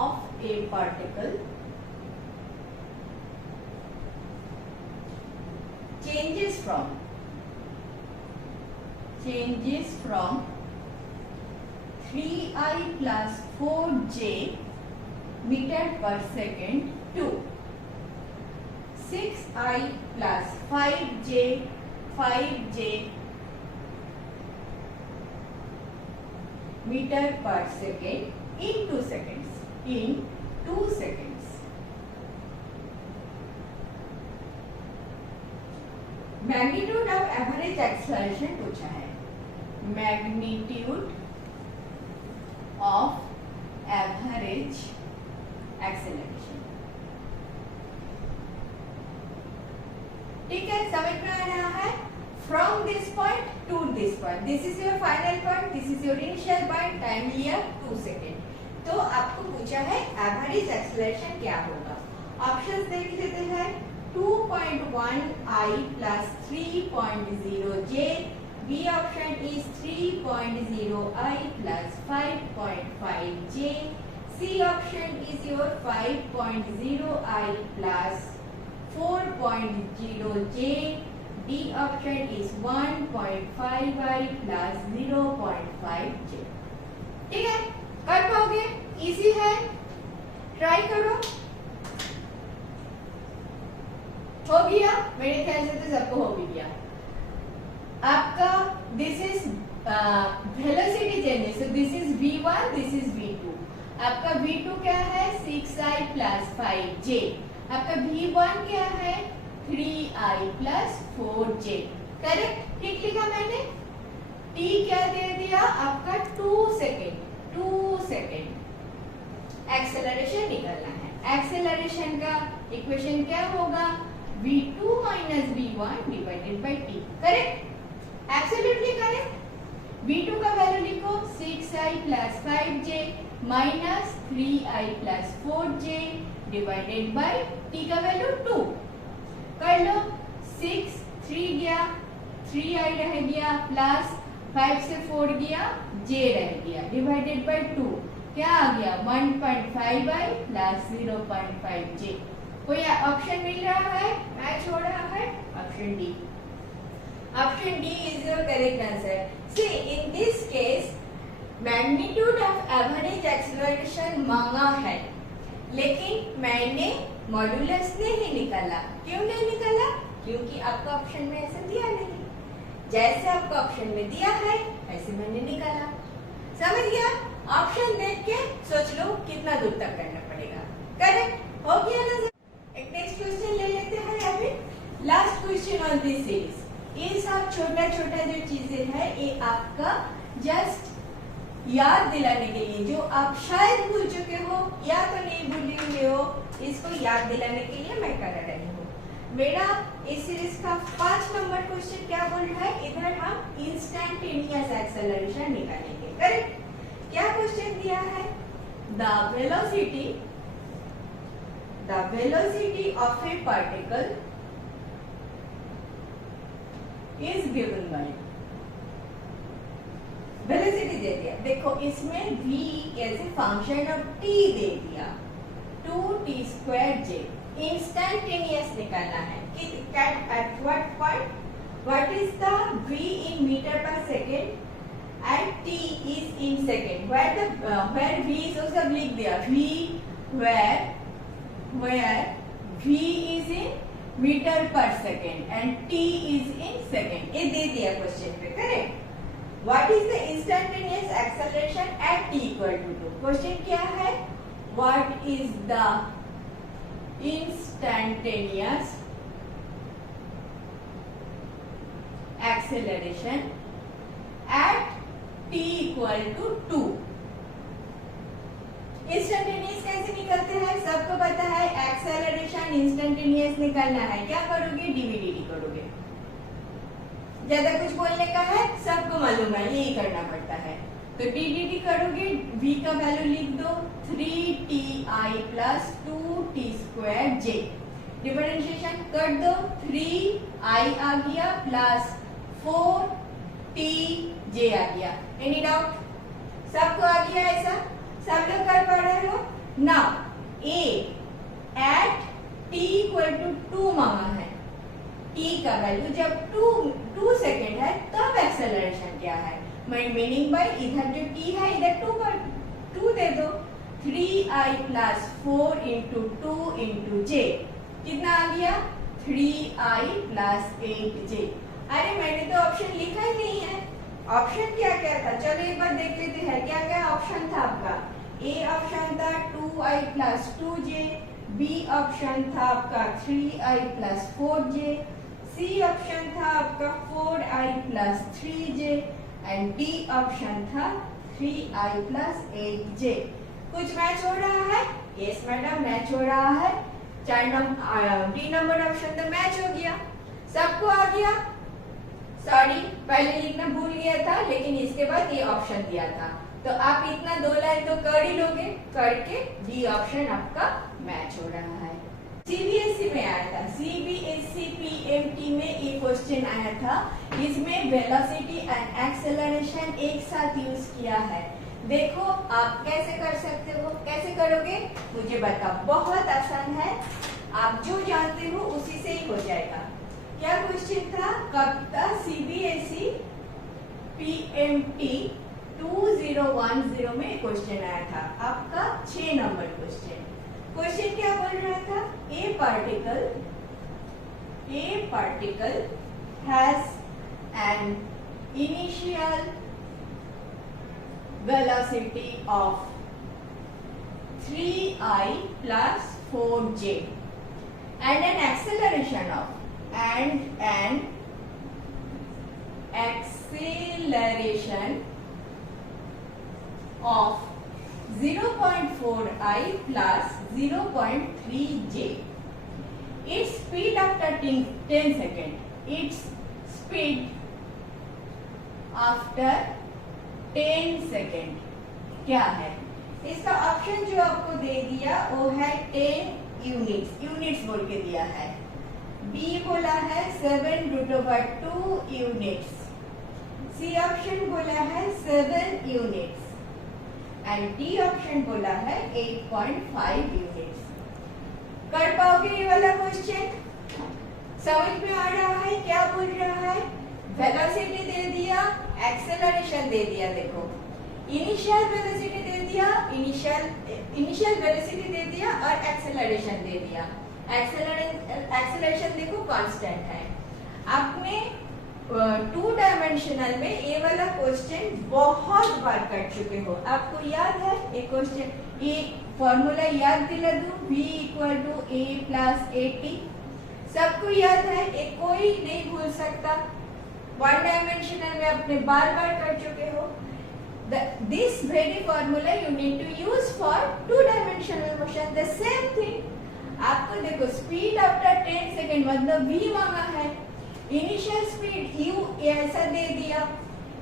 of a particle changes from 3i plus 4j meter per second to 6i plus 5j meter per second in 2 seconds. Magnitude of average acceleration पूछा है, magnitude of average acceleration, ठीक है, समझ में आ रहा है। From this point two this point, this is your final point, this is your initial point, time लिया 2 सेकेंड। तो आपको पूछा है एवरेज एक्सेलरेशन क्या होगा। ऑप्शंस देख लेते हैं, 2.1i plus 3.0j, B option is 3.0i plus 5.5j, C option is your 5.0i plus 4.0j, D option is 1.5i plus 0.5j। ठीक है, कर पाओगे, इजी है, ट्राई करो। हो गया, मेरे ख्याल से तो सबको हो भी गया। आपका this is velocity changes, so this is v1, this is v2। आपका v2 क्या है, 6i plus 5j। आपका v1 क्या है, 3i plus 4j। करेक्ट, ठीक लिखा मैंने। t क्या दे दिया आपका, 2 सेकेंड। एक्सेलरेशन निकालना है, एक्सेलरेशन का इक्वेशन क्या होगा, v2 minus v1 divided by t। Correct, absolutely correct. v2 का वैल्यू लिखो 6i plus 5j minus 3i plus 4j divided by t का वैल्यू 2। कर लो, 6 3 गया, 3i रह गया, प्लस 5 से 4 गया, j रह गया, डिवाइडेड बाय 2 क्या आ गया, 1.5i plus 0.5j। कोई ऑप्शन मिल रहा है, मैच हो रहा है, option D. Option D is your correct answer. See in this case magnitude of average acceleration मांगा है, लेकिन मैंने मॉड्यूलस नहीं निकाला। क्यों नहीं निकाला, क्योंकि आपका ऑप्शन में ऐसे दिया नहीं, जैसे आपका ऑप्शन में दिया है ऐसे मैंने निकाला। समझ गया, ऑप्शन देख के सोच लो कितना दूर तक करना पड़ेगा। करेक्ट हो गया ना। एक नेक्स्ट क्वेश्चन ले लेते हैं, अभी last question on this series. ये सब छोटा छोटा जो चीजें हैं ये आपका जस्ट याद दिलाने के लिए, जो आप शायद भूल चुके हो या तो नहीं भूले हुए हो, इसको याद दिलाने के लिए मैं कर रही हूँ। मेरा इस सीरीज का 5 नंबर क्वेश्चन क्या बोल रहा है, इधर हम इंस्टैन्टेनियस एक्सेलरेशन निकालेंगे। करेक्ट? क्या क्वेश्चन दिया है, the velocity of a particle is given by, velocity दे दिया, देखो इसमें v कैसे फंक्शन ऑफ t दे दिया, 2t²j, इंस्टैन्टेनियस निकालना है कि at what point, what is the v in meter per second and t is in second, where v is also लिख दिया, v where v is in meter per second and t is in second, ये दे दिया question पे। Correct? What is the instantaneous acceleration at t equal to 2? Question क्या है, what is the instantaneous acceleration at t equal to 2? Instantaneous कैसे निकलते हैं, सबको पता है, एक्सेलरेशन इंस्टेंटेनियस निकालना है, क्या करोगे, डीवीडीटी करोगे, ज्यादा कुछ बोलने का है, सबको मालूम है, यही करना पड़ता है। तो डीडीटी करोगे, v का वैल्यू लिख दो 3ti प्लस 2t²j, डिफरेंशिएशन कर दो, 3i आ गया प्लस 4tj आ गया। Any doubt? सबको आ गया ऐसा? सब लोग कर पा रहे हो? Now a at t equal to 2 मांगा है, t का वैल्यू जब 2 सेकेंड है तब एक्सेलरेशन क्या है, मीनिंग बाय इधर जो t है इधर 2 दे दो, 3i plus 4 into 2 into j, कितना आ गया, 3i प्लस 8j। अरे मैंने तो ऑप्शन लिखा ही नहीं है, ऑप्शन क्या क्या था, चलो एक बार देख लेते हैं क्या क्या ऑप्शन था आपका। ए ऑप्शन था 2i plus 2j, B option था आपका 3i plus 4j, C option था आपका 4i plus 3j and D option था 3i प्लस 8j। कुछ मैच हो रहा है? यस मैडम, मैच हो रहा है। डी नंबर ऑप्शन तो मैच हो गया, सबको आ गया। सॉरी, पहले लिखना भूल गया था, लेकिन इसके बाद ये ऑप्शन दिया था, तो आप इतना 2 लाइन तो कर ही लोगे, करके डी ऑप्शन आपका मैच हो रहा है। सीबीएसई में आया था, सीबीएसई पीएमटी में ये क्वेश्चन आया था, इसमें वेलोसिटी एंड एक्सेलरेशन एक साथ यूज किया है। देखो आप कैसे कर सकते हो, कैसे करोगे मुझे बताओ, बहुत आसान है, आप जो जानते हो उसी से ही हो जाएगा। क्या क्वेश्चन था, कब था, सीबीएसई पीएमटी 2010 में क्वेश्चन आया था, आपका 6 नंबर क्वेश्चन। क्वेश्चन क्या बोल रहा था, ए particle has an initial velocity of 3i plus 4j and an acceleration of 0.4i plus 0.3j. Its speed after 10 seconds. Its speed after 10 second क्या है? इसका ऑप्शन जो आपको दे दिया वो है 10 यूनिट्स बोल के दिया है। बी बोला है 7√2 यूनिट्स, सी ऑप्शन बोला है 7 यूनिट्स एंड डी ऑप्शन बोला है 8.5 यूनिट्स। कर पाओगे ये वाला क्वेश्चन? समझ में आ रहा है क्या बोल रहा है? वेलोसिटी दे दिया, एक्सेलरेशन दे दिया, देखो इनिशियल वेलोसिटी दे दिया, इनिशियल वेलोसिटी दे दिया और एक्सेलरेशन दे दिया। एक्सेलरेशन देखो कांस्टेंट है। आपने 2 डायमेंशनल में ये वाला क्वेश्चन बहुत बार कर चुके हो, आपको याद है ये क्वेश्चन, ये फॉर्मूला याद दिला दूं, v equal to a plus at, सबको याद है, ये कोई नहीं भूल सकता। 1 डायमेंशनल में अपने बार बार कर चुके हो। This very formula you need to use for 2 dimensional motion. The same thing आपको देखो स्पीड आफ्टर 10 सेकेंड मतलब v मांगा है, इनिशियल स्पीड u ऐसा दे दिया,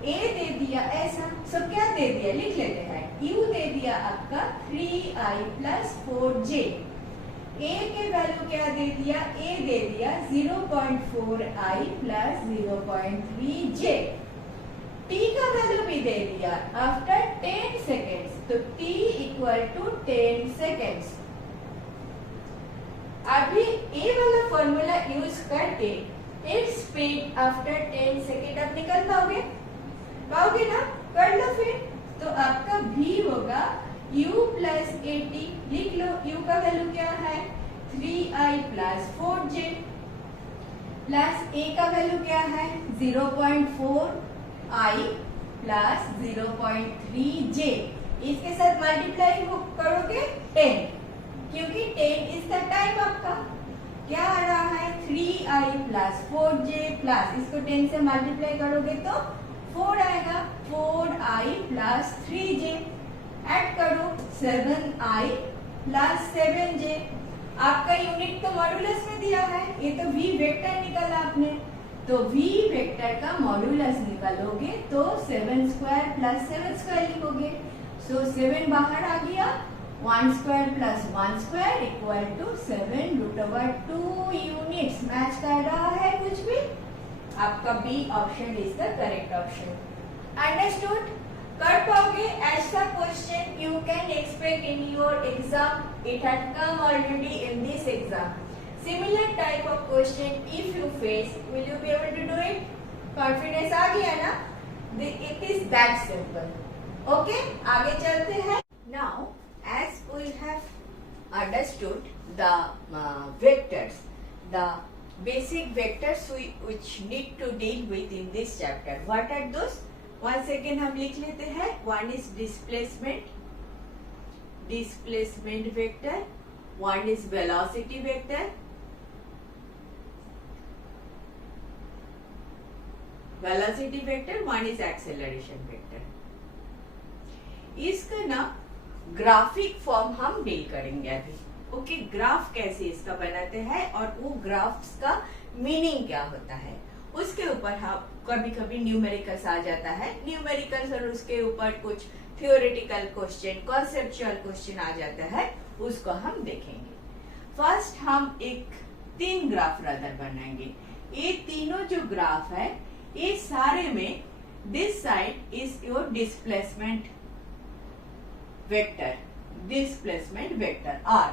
a दे दिया ऐसा, सब क्या दे दिया लिख लेते हैं, u दे दिया आपका 3i plus 4j, a के वैल्यू क्या दे दिया, a दे दिया 0.4i plus 0.3j, t का वैल्यू भी दे दिया आफ्टर 10 सेकेंड्स, तो t इक्वल टू 10 सेकेंड्स। अभी ये वाला फॉर्मूला यूज करके इट्स स्पीड आफ्टर 10 सेकेंड आप निकल पाओगे ना, कर लो फिर। तो आपका v होगा u प्लस at, लिख लो u का वैल्यू क्या है 3i plus 4j, plus a का वैल्यू क्या है 0.4i प्लस 0.3j, इसके साथ मल्टीप्लाई करोगे 10, क्योंकि 10 इज द टाइम आपका, क्या आ रहा है 3i प्लस 4j प्लस इसको 10 से मल्टीप्लाई करोगे तो 4 आएगा, 4i प्लस 3j, ऐड करो 7i प्लस 7j, आपका यूनिट तो मॉड्यूलस में दिया है, ये तो v वेक्टर निकाला आपने, तो v वेक्टर का मॉड्यूलस निकालोगे तो 7 स्क्वायर प्लस 7 स्क्वायर लिखोगे, सो 7 बाहर आ गया, 1 square plus 1 square equal to 7√2 units, match कर रहा है कुछ भी, आपका B option is the correct option. Understood? कर पाओगे ऐसा question you can expect in your exam, it had come already in this exam, similar type of question if you face, will you be able to do it? Confidence आ गया ना, it is that simple. Okay, आगे चलते हैं। Now as we have understood the vectors, the basic vectors which need to deal with in this chapter, what are those? Once again हम लिख लेते हैं, one is displacement vector, one is velocity vector, one is acceleration vector। इसका ना graphic form हम deal करेंगे अभी। Okay, graph कैसे इसका बनाते हैं और वो ग्राफ्स का मीनिंग क्या होता है, उसके ऊपर हम कभी कभी न्यूमेरिकल्स आ जाता है, न्यूमेरिकल्स और उसके ऊपर कुछ थियोरेटिकल क्वेश्चन, कॉन्सेप्चुअल क्वेश्चन आ जाता है, उसको हम देखेंगे। फर्स्ट हम एक 3 ग्राफ रादर बनाएंगे। ये तीनों जो ग्राफ है, ये सारे में this side is your displacement vector r,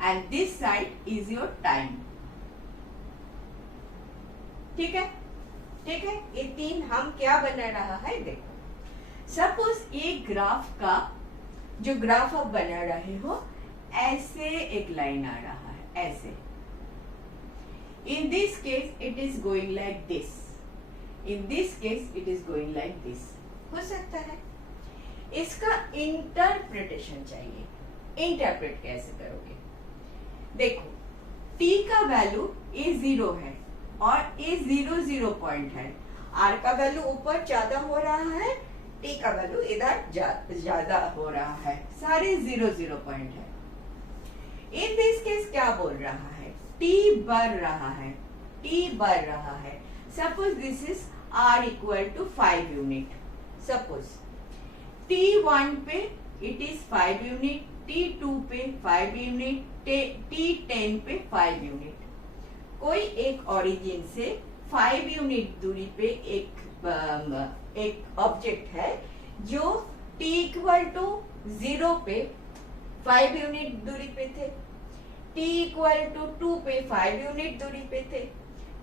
and this side is your time। ठीक है, ये 3 हम क्या बना रहा है देखो। सपोज ये ग्राफ का जो ग्राफ आप बना रहे हो, ऐसे एक लाइन आ रहा है, ऐसे। In this case it is going like this, in this case it is going like this, हो सकता है। इसका इंटरप्रिटेशन चाहिए, इंटरप्रेट कैसे करोगे? देखो, t का वैल्यू ए 0 है और ए 0 पॉइंट है, r का वैल्यू ऊपर ज्यादा हो रहा है, t का वैल्यू इधर ज्यादा हो रहा है, सारे 0 पॉइंट है। इन दिस केस क्या बोल रहा है, t बढ़ रहा है, suppose this is r equal to 5 unit, suppose T1 पे इट इज 5 यूनिट, T2 पे 5 यूनिट, T10 पे 5 यूनिट। कोई एक ओरिजिन से 5 यूनिट दूरी पे एक ऑब्जेक्ट है जो T इक्वल टू 0 पे 5 यूनिट दूरी पे थे, T इक्वल टू 2 पे 5 यूनिट दूरी पे थे,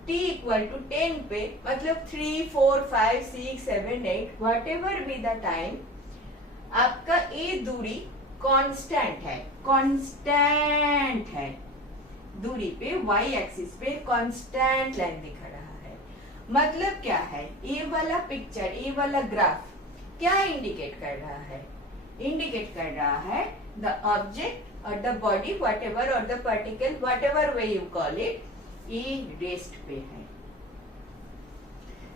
T इक्वल टू 10 पे मतलब 3, 4, 5, 6, 7, 8 what ever be the time, आपका ये दूरी कांस्टेंट है, दूरी पे y एक्सिस पे कांस्टेंट लाइन दिख रहा है। मतलब क्या है, ये वाला पिक्चर, ये वाला ग्राफ क्या इंडिकेट कर रहा है? इंडिकेट कर रहा है द ऑब्जेक्ट और द बॉडी व्हाटएवर और the particle whatever way you call it, ये रेस्ट पे है।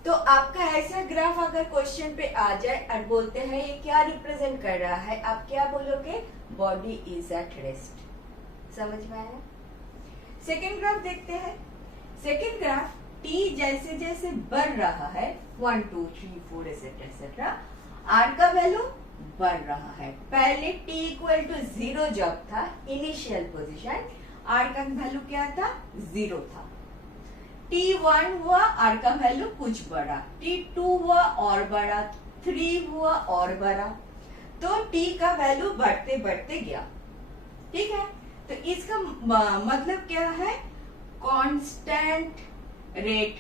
तो आपका ऐसा ग्राफ अगर क्वेश्चन पे आ जाए और बोलते हैं ये क्या रिप्रेजेंट कर रहा है, आप क्या बोलोगे? Body is at rest. समझ में आया? सेकेंड ग्राफ देखते हैं। सेकेंड ग्राफ टी जैसे जैसे बढ़ रहा है 1 2 3 4 एक्सेट्रा आर का वैल्यू बढ़ रहा है। पहले t इक्वल टू 0 जब था इनिशियल पोजीशन, आर का वैल्यू क्या था 0 था। t1 हुआ, आर का वैल्यू कुछ बढ़ा, t2 हुआ और बढ़ा, 3 हुआ और बढ़ा, तो t का वैल्यू बढ़ते बढ़ते गया। ठीक है, तो इसका मतलब क्या है, कांस्टेंट रेट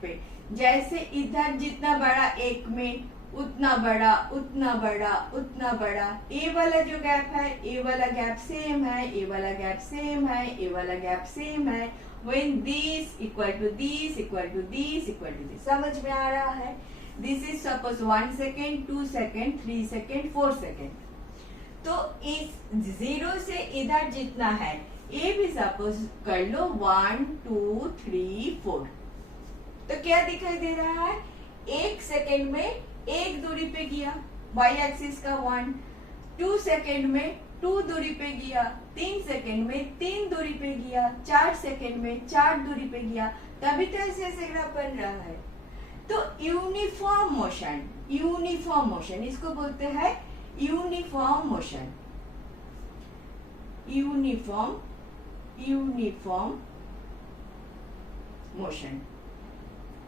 पे जैसे इधर जितना बड़ा एक में उतना बड़ा उतना बड़ा उतना बड़ा, ए वाला जो गैप है ए वाला गैप सेम है, ए वाला गैप सेम है, ए वाला गैप सेम है। When this equal to this equal to this equal to this, समझ में आ रहा है। This is suppose 1 second 2 second 3 second 4 second, तो इस 0 से इधर जितना है ये भी सपोज कर लो 1 2 3 4, तो क्या दिखाई दे रहा है, 1 सेकेंड में एक दूरी पे गया y एक्सिस का 1, 2 सेकेंड में 2 दूरी पे गया, 3 सेकेंड में 3 दूरी पे गया, 4 सेकेंड में 4 दूरी पे गया, तभी तो ऐसे ऐसे ग्राफ बन रहा है। तो यूनिफॉर्म मोशन इसको बोलते हैं यूनिफॉर्म मोशन।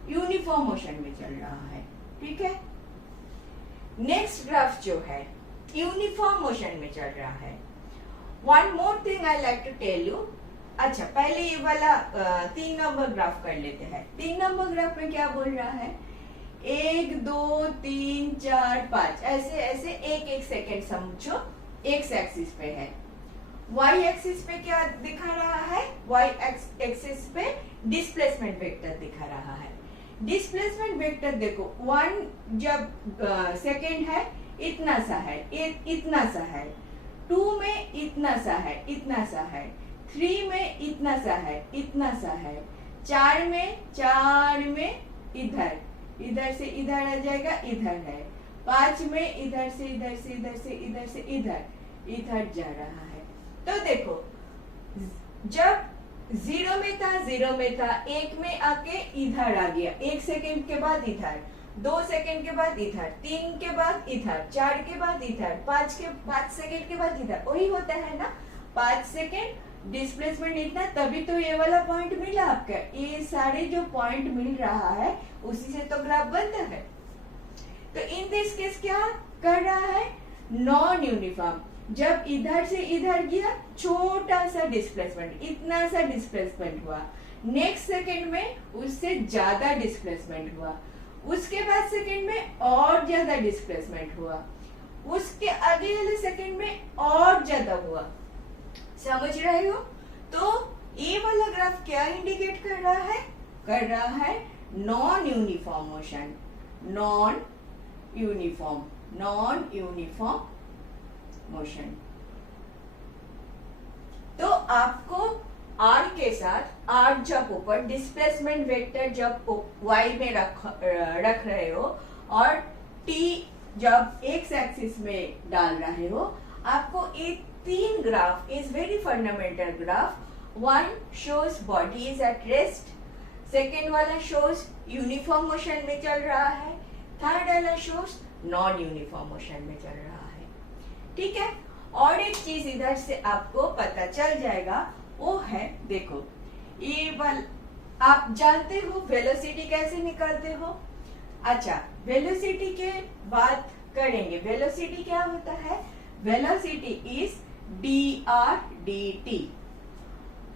यूनिफॉर्म मोशन में चल रहा है। ठीक है, नेक्स्ट ग्राफ जो है यूनिफॉर्म मोशन में चल रहा है। One more thing I like to tell you. अच्छा, पहले ये वाला 3 नंबर ग्राफ कर लेते हैं। 3 नंबर ग्राफ में क्या बोल रहा है, 1 2 3 4 5 ऐसे ऐसे एक सेकेंड समझो एक्स एक्सिस पे है। वाई एक्सिस पे क्या दिखा रहा है, वाई एक्सिस पे डिस्प्लेसमेंट वेक्टर दिखा रहा है। डिस्प्लेसमेंट वेक्टर देखो, 1 जब सेकेंड है इतना सा है, इतना सा है, 2 में इतना सा है, इतना सा है, 3 में इतना सा है, इतना सा है, 4 में इधर से इधर आ जाएगा, इधर है, 5 में इधर से इधर जा रहा है। तो देखो जब 0 में था 1 में आके इधर आ गया, 1 सेकेंड के बाद इधर, 2 सेकेंड के बाद इधर, 3 के बाद इधर, 4 के बाद इधर, 5 सेकेंड के बाद इधर, वही होता है ना, 5 सेकेंड डिस्प्लेसमेंट इतना, तभी तो ये वाला पॉइंट मिला आपका। ये सारे जो पॉइंट मिल रहा है उसी से तो ग्राफ बनता है। तो इन दिस केस क्या कर रहा है, नॉन यूनिफॉर्म। जब इधर से इधर गया छोटा सा डिस्प्लेसमेंट, इतना सा डिस्प्लेसमेंट हुआ, नेक्स्ट सेकेंड में उससे ज्यादा डिस्प्लेसमेंट हुआ, उसके बाद सेकेंड में और ज्यादा डिस्प्लेसमेंट हुआ, उसके अगले वाले सेकेंड में और ज्यादा हुआ। समझ रहे हो? तो ये वाला ग्राफ क्या इंडिकेट कर रहा है non uniform motion, non uniform motion. तो आपको आर के साथ, आर जब ऊपर डिस्प्लेसमेंट वेक्टर जब वाई में रख रहे हो और टी जब एक्स एक्सिस में डाल रहे हो, आपको ये 3 graph is very fundamental graph. 1 shows body is at rest, second वाला शोज यूनिफॉर्म मोशन में चल रहा है, थर्ड वाला शोज नॉन यूनिफॉर्म मोशन में चल रहा है। ठीक है, और एक चीज इधर से आपको पता चल जाएगा, वो है देखो ये आप जानते हो वेलोसिटी कैसे निकालते हो। अच्छा, वेलोसिटी के बात करेंगे। वेलोसिटी क्या होता है, वेलोसिटी इज dr dt,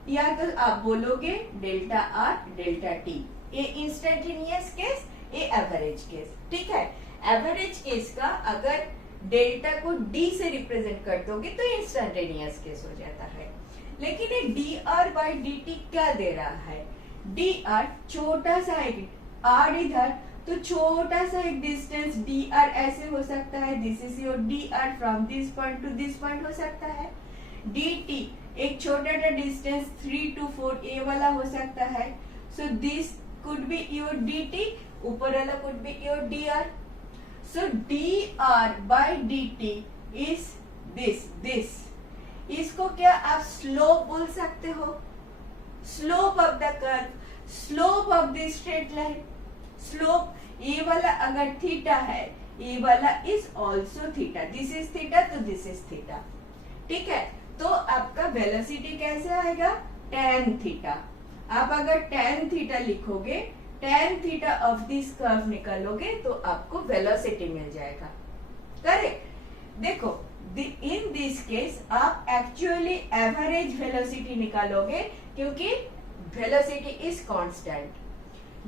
या तो आप बोलोगे डेल्टा आर डेल्टा टी। ये इंस्टेंटेनियस केस, ये एवरेज केस। ठीक है, एवरेज केस का अगर डेल्टा को d से रिप्रेजेंट कर दोगे तो इंस्टेंटेनियस केस हो जाता है। लेकिन ये dr बाई dt क्या दे रहा है, dr छोटा सा एक r इधर, तो छोटा सा एक डिस्टेंस dr ऐसे हो सकता है, this is your dr from this point two this point हो सकता है। dt एक छोटा सा डिस्टेंस 3 to 4 ये वाला हो सकता है। So this could be your dt, ऊपर वाला could be your dr। So dr by dt is this। इसको क्या आप स्लोप बोल सकते हो, slope of the curve, slope of the straight line. Slope, ये वाला अगर थीटा है, ये वाला is also theta, this is theta तो दिस इज थीटा, ठीक है। तो आपका वेलोसिटी कैसे आएगा, tan थीटा। आप अगर tan थीटा लिखोगे, tan theta of this curve निकालोगे तो आपको वेलोसिटी मिल जाएगा, करेक्ट। देखो इन दिस केस आप एक्चुअली एवरेज वेलोसिटी निकालोगे क्योंकि वेलोसिटी इज कांस्टेंट।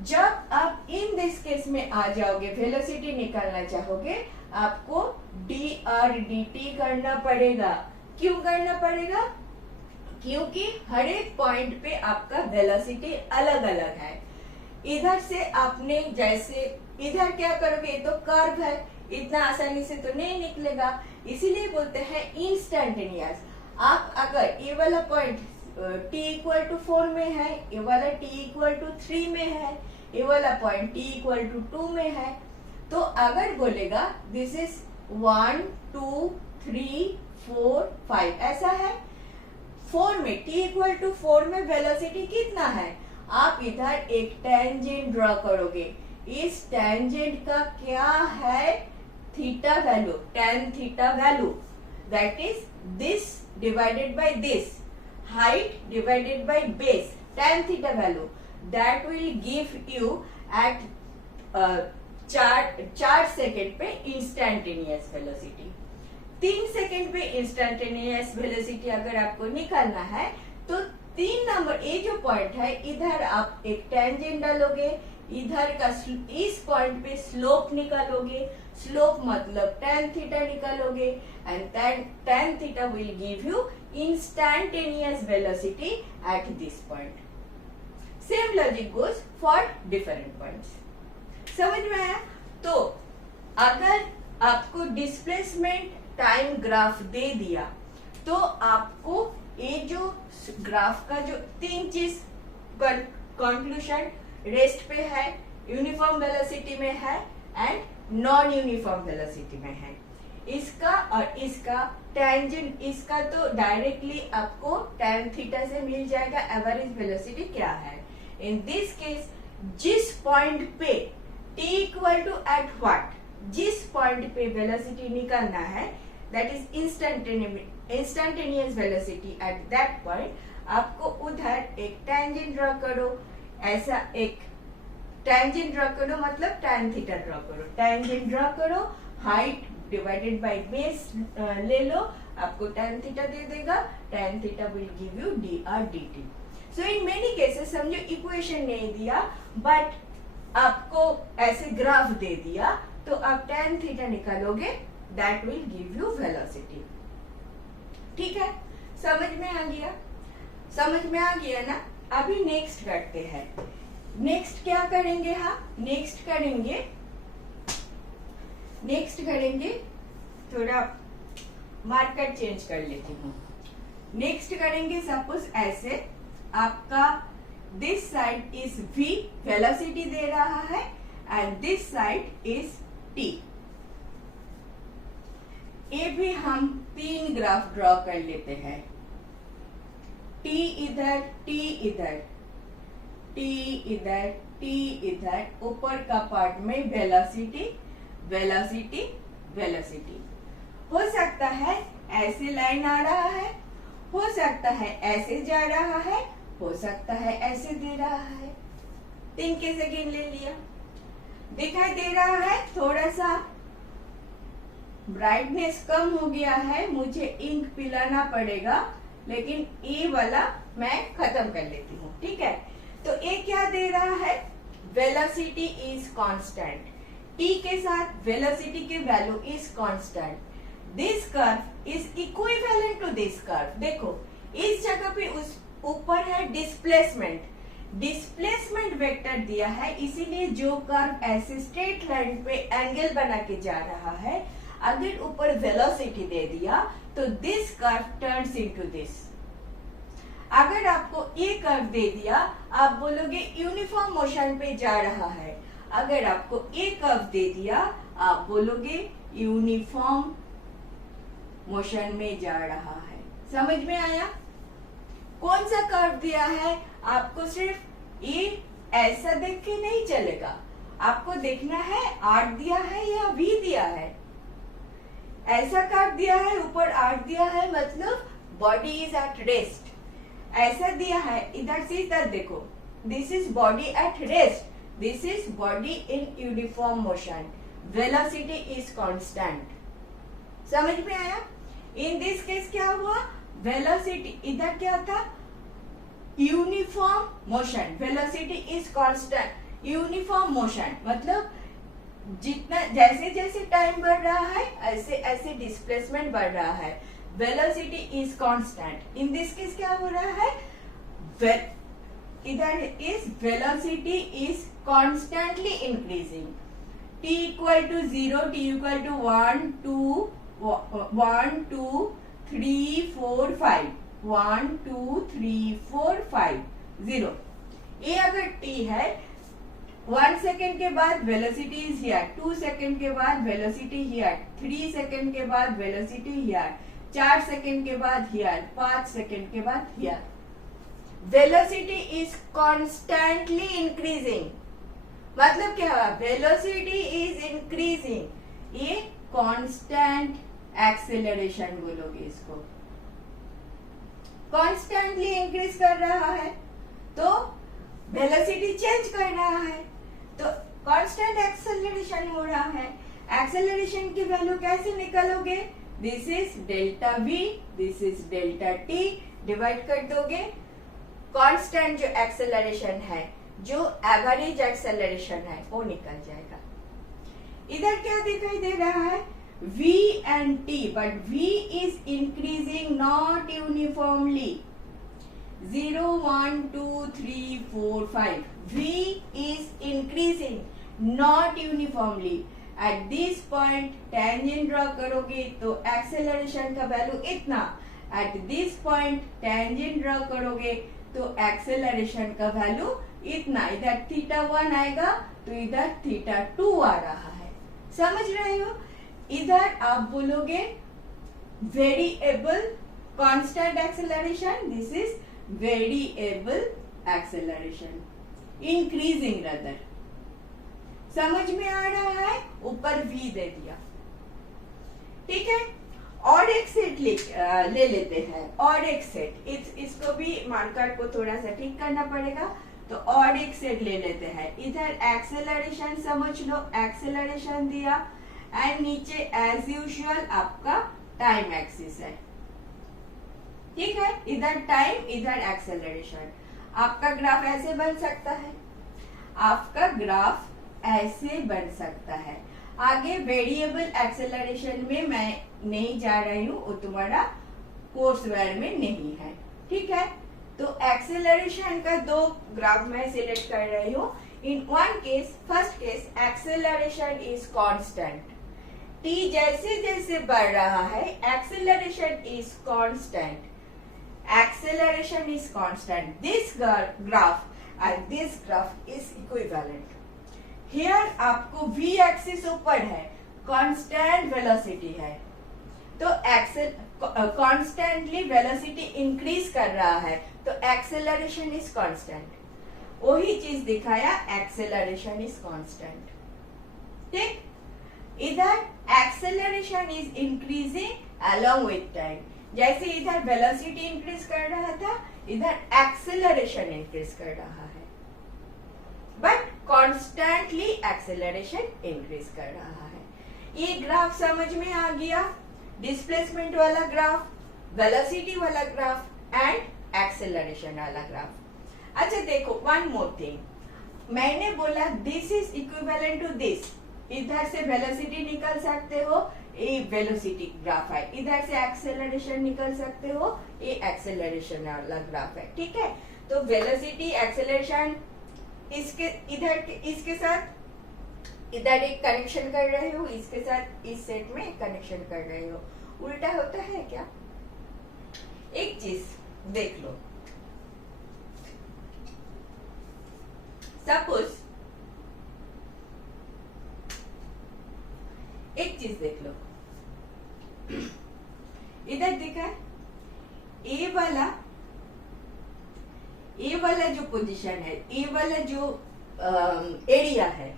जब आप इन दिस केस में आ जाओगे, वेलोसिटी निकालना चाहोगे, आपको dr/dt करना पड़ेगा। क्यों करना पड़ेगा, क्योंकि हर एक पॉइंट पे आपका वेलोसिटी अलग अलग है। इधर से आपने जैसे इधर क्या करोगे, ये तो कर्व है, इतना आसानी से तो नहीं निकलेगा, इसीलिए बोलते हैं इंस्टेंटेनियस। आप अगर ये वाला पॉइंट t=4 में है, ये वाला t=3 में है, ये वाला पॉइंट t=2 में है, तो अगर बोलेगा दिस इज 1 2 3 4 5 ऐसा है, 4 में t=4 में वेलोसिटी कितना है, आप इधर एक टेंजेंट ड्रॉ करोगे। इस टेंजेंट का क्या है, theta value, tan theta value, that is this divided by this, height divided by base, tan theta value, that will give you at 4 second पे इंस्टेंटेनियस वेलोसिटी। 3 सेकेंड पे इंस्टेंटेनियस वेलोसिटी अगर आपको निकालना है तो 3 नंबर, ये जो पॉइंट है इधर आप एक टेंजेंट डालोगे, इधर का इस पॉइंट पे स्लोप निकालोगे, स्लोप मतलब tan थीटा निकालोगे, and tan theta will give you instantaneous velocity at this point. Same logic goes for different points. समझ में आया? तो अगर आपको डिस्प्लेसमेंट टाइम ग्राफ दे दिया तो आपको ये जो ग्राफ का जो 3 चीज कंक्लूजन, रेस्ट पे है, यूनिफॉर्म वेलोसिटी में है एंड नॉन यूनिफॉर्म वेलोसिटी में है, इसका और इसका टेंजेंट, इसका तो डायरेक्टली आपको tan थीटा से मिल जाएगा एवरेज वेलोसिटी क्या है। इन दिस केस जिस पॉइंट पे t equal to at what, जिस पॉइंट पे वेलोसिटी निकालना है that is instantaneous velocity at that point, आपको उधर एक टेंजेंट ड्रॉ करो, ऐसा एक टेंजेंट ड्रॉ करो मतलब tan थीटा ड्रॉ करो, टेंजेंट ड्रॉ करो, हाइट डिवाइडेड बाय बेस ले लो, आपको tan थीटा दे देगा, tan theta will give you dr/dt। So in many cases समझो इक्वेशन नहीं दिया बट आपको ऐसे ग्राफ दे दिया तो आप tan थीटा निकालोगे, that will give you velocity. ठीक है, समझ में आ गया, समझ में आ गया ना। अभी नेक्स्ट करते हैं, नेक्स्ट क्या करेंगे, हाँ नेक्स्ट करेंगे थोड़ा मार्कर चेंज कर लेती हूँ। नेक्स्ट करेंगे सपोज ऐसे, आपका this side is v, velocity दे रहा है, and this side is t। ये भी हम 3 ग्राफ ड्रॉ कर लेते हैं, t इधर, t इधर, t इधर, t इधर, ऊपर का पार्ट में वेलोसिटी वेलोसिटी वेलोसिटी। हो सकता है ऐसे लाइन आ रहा है, हो सकता है ऐसे जा रहा है, हो सकता है ऐसे दे रहा है। 3 के सेकेंड ले लिया, दिखाई दे रहा है, थोड़ा सा ब्राइटनेस कम हो गया है, मुझे इंक पिलाना पड़ेगा, लेकिन ये वाला मैं खत्म कर लेती हूँ। ठीक है, तो ये क्या दे रहा है, वेलोसिटी इज कांस्टेंट, t के साथ वेलोसिटी के value is constant, this curve is equivalent to this curve. देखो इस जगह पे उस ऊपर है डिस्प्लेसमेंट, डिस्प्लेसमेंट वेक्टर दिया है, इसीलिए जो कर्व ऐसे स्ट्रेट लाइन पे एंगल बना के जा रहा है, अगर ऊपर वेलोसिटी दे दिया तो this curve turns into this. अगर आपको ये कर्व दे दिया, आप बोलोगे यूनिफॉर्म मोशन पे जा रहा है, अगर आपको ये कर्व दे दिया आप बोलोगे यूनिफॉर्म मोशन में जा रहा है। समझ में आया? कौन सा कर्व दिया है आपको, सिर्फ ये ऐसा देख के नहीं चलेगा, आपको देखना है R दिया है या V दिया है। ऐसा कर्व दिया है, ऊपर R दिया है, मतलब बॉडी इज एट रेस्ट। ऐसा दिया है, इधर से इधर देखो, this is body at rest, this is body in uniform motion, velocity is constant. समझ में आया? इन दिस केस क्या हुआ, वेलोसिटी इधर क्या था, uniform motion, velocity is constant. Uniform motion मतलब जितना जैसे जैसे टाइम बढ़ रहा है ऐसे ऐसे डिस्प्लेसमेंट बढ़ रहा है, velocity is constant. In this case क्या हो रहा है, इधर is velocity is constantly increasing, t equal to 0, t equal to 1 2 3 4 5, 1 2 3 4 5 0। ये अगर t है, 1 सेकेंड के बाद वेलोसिटी इज हियर, 2 सेकेंड के बाद वेलोसिटी हियर, 3 सेकेंड के बाद वेलोसिटी हियर, 4 सेकेंड के बाद हियर, 5 सेकेंड के बाद here. Velocity is constantly increasing, मतलब क्या हुआ, वेलोसिटी इज इंक्रीजिंग, ये कांस्टेंट एक्सेलरेशन बोलोगे इसको, कांस्टेंटली इंक्रीज कर रहा है तो वेलोसिटी चेंज कर रहा है, तो कांस्टेंट एक्सेलरेशन हो रहा है। एक्सेलरेशन की वैल्यू कैसे निकालोगे, this is delta v, this is delta t, divide कर दोगे, कांस्टेंट जो एक्सेलरेशन है, जो एवरेज एक्सेलरेशन है वो निकल जाएगा। इधर क्या दिखाई दे रहा है, v and t, but v is increasing not uniformly, 0 1 2 3 4 5, v is increasing not uniformly। at this point tangent draw करोगे तो एक्सेलरेशन का वैल्यू इतना, at this point tangent draw करोगे तो एक्सेलरेशन का वैल्यू इतना, इधर θ1 आएगा तो इधर θ2 आ रहा है। समझ रहे हो? इधर आप बोलोगे variable constant acceleration, this is variable acceleration, increasing rather. समझ में आ रहा है? ऊपर v दे दिया, ठीक है। और एक सेट ले लेते हैं, और एक सेट, इसको भी मार्कर को थोड़ा सा ठीक करना पड़ेगा, तो और एक सेट ले लेते हैं। इधर एक्सेलरेशन समझ लो, एक्सेलरेशन दिया एंड नीचे एज यूजुअल आपका टाइम एक्सिस है, ठीक है। इधर टाइम, इधर एक्सेलरेशन। आपका ग्राफ ऐसे बन सकता है, आपका ग्राफ ऐसे बन सकता है। आगे वेरिएबल एक्सेलरेशन में मैं नहीं जा रही हूँ, वो तुम्हारा कोर्स वेयर में नहीं है, ठीक है। तो एक्सेलरेशन का दो ग्राफ मैं सिलेक्ट कर रही हूँ। In one case, first case, acceleration is constant, t जैसे जैसे बढ़ रहा है acceleration is constant, acceleration is constant. This graph and this graph is equivalent. Here आपको v एक्सिस ऊपर है, कांस्टेंट वेलोसिटी है, तो एक्सेल कॉन्स्टेंटली वेलोसिटी इंक्रीज कर रहा है, तो एक्सेलरेशन इज कांस्टेंट। वही चीज दिखाया, एक्सेलरेशन इज कांस्टेंट, ठीक। इधर acceleration is increasing along with time, जैसे इधर वेलोसिटी इंक्रीज कर रहा था, इधर एक्सेलरेशन इंक्रीज कर रहा है, बट कॉन्स्टेंटली एक्सेलरेशन इंक्रीज कर रहा है। ये ग्राफ समझ में आ गया, डिस्प्लेसमेंट वाला ग्राफ, वेलोसिटी वाला ग्राफ एंड एक्सेलरेशन वाला ग्राफ। अच्छा देखो, वन मोर थिंग, मैंने बोला this is equivalent to this, इधर से वेलोसिटी निकल सकते हो, ये वेलोसिटी ग्राफ है, इधर से एक्सेलरेशन निकल सकते हो, ये एक्सेलरेशन वाला ग्राफ है, ठीक है। तो वेलोसिटी एक्सेलरेशन इसके इधर इसके साथ इधर एक कनेक्शन कर रहे हो, इसके साथ इस सेट में कनेक्शन कर रहे हो, उल्टा होता है क्या? एक चीज देख लो, सपोज एक चीज देख लो, इधर दिखा है, वाला जो पोजीशन है, ए वाला जो एरिया है,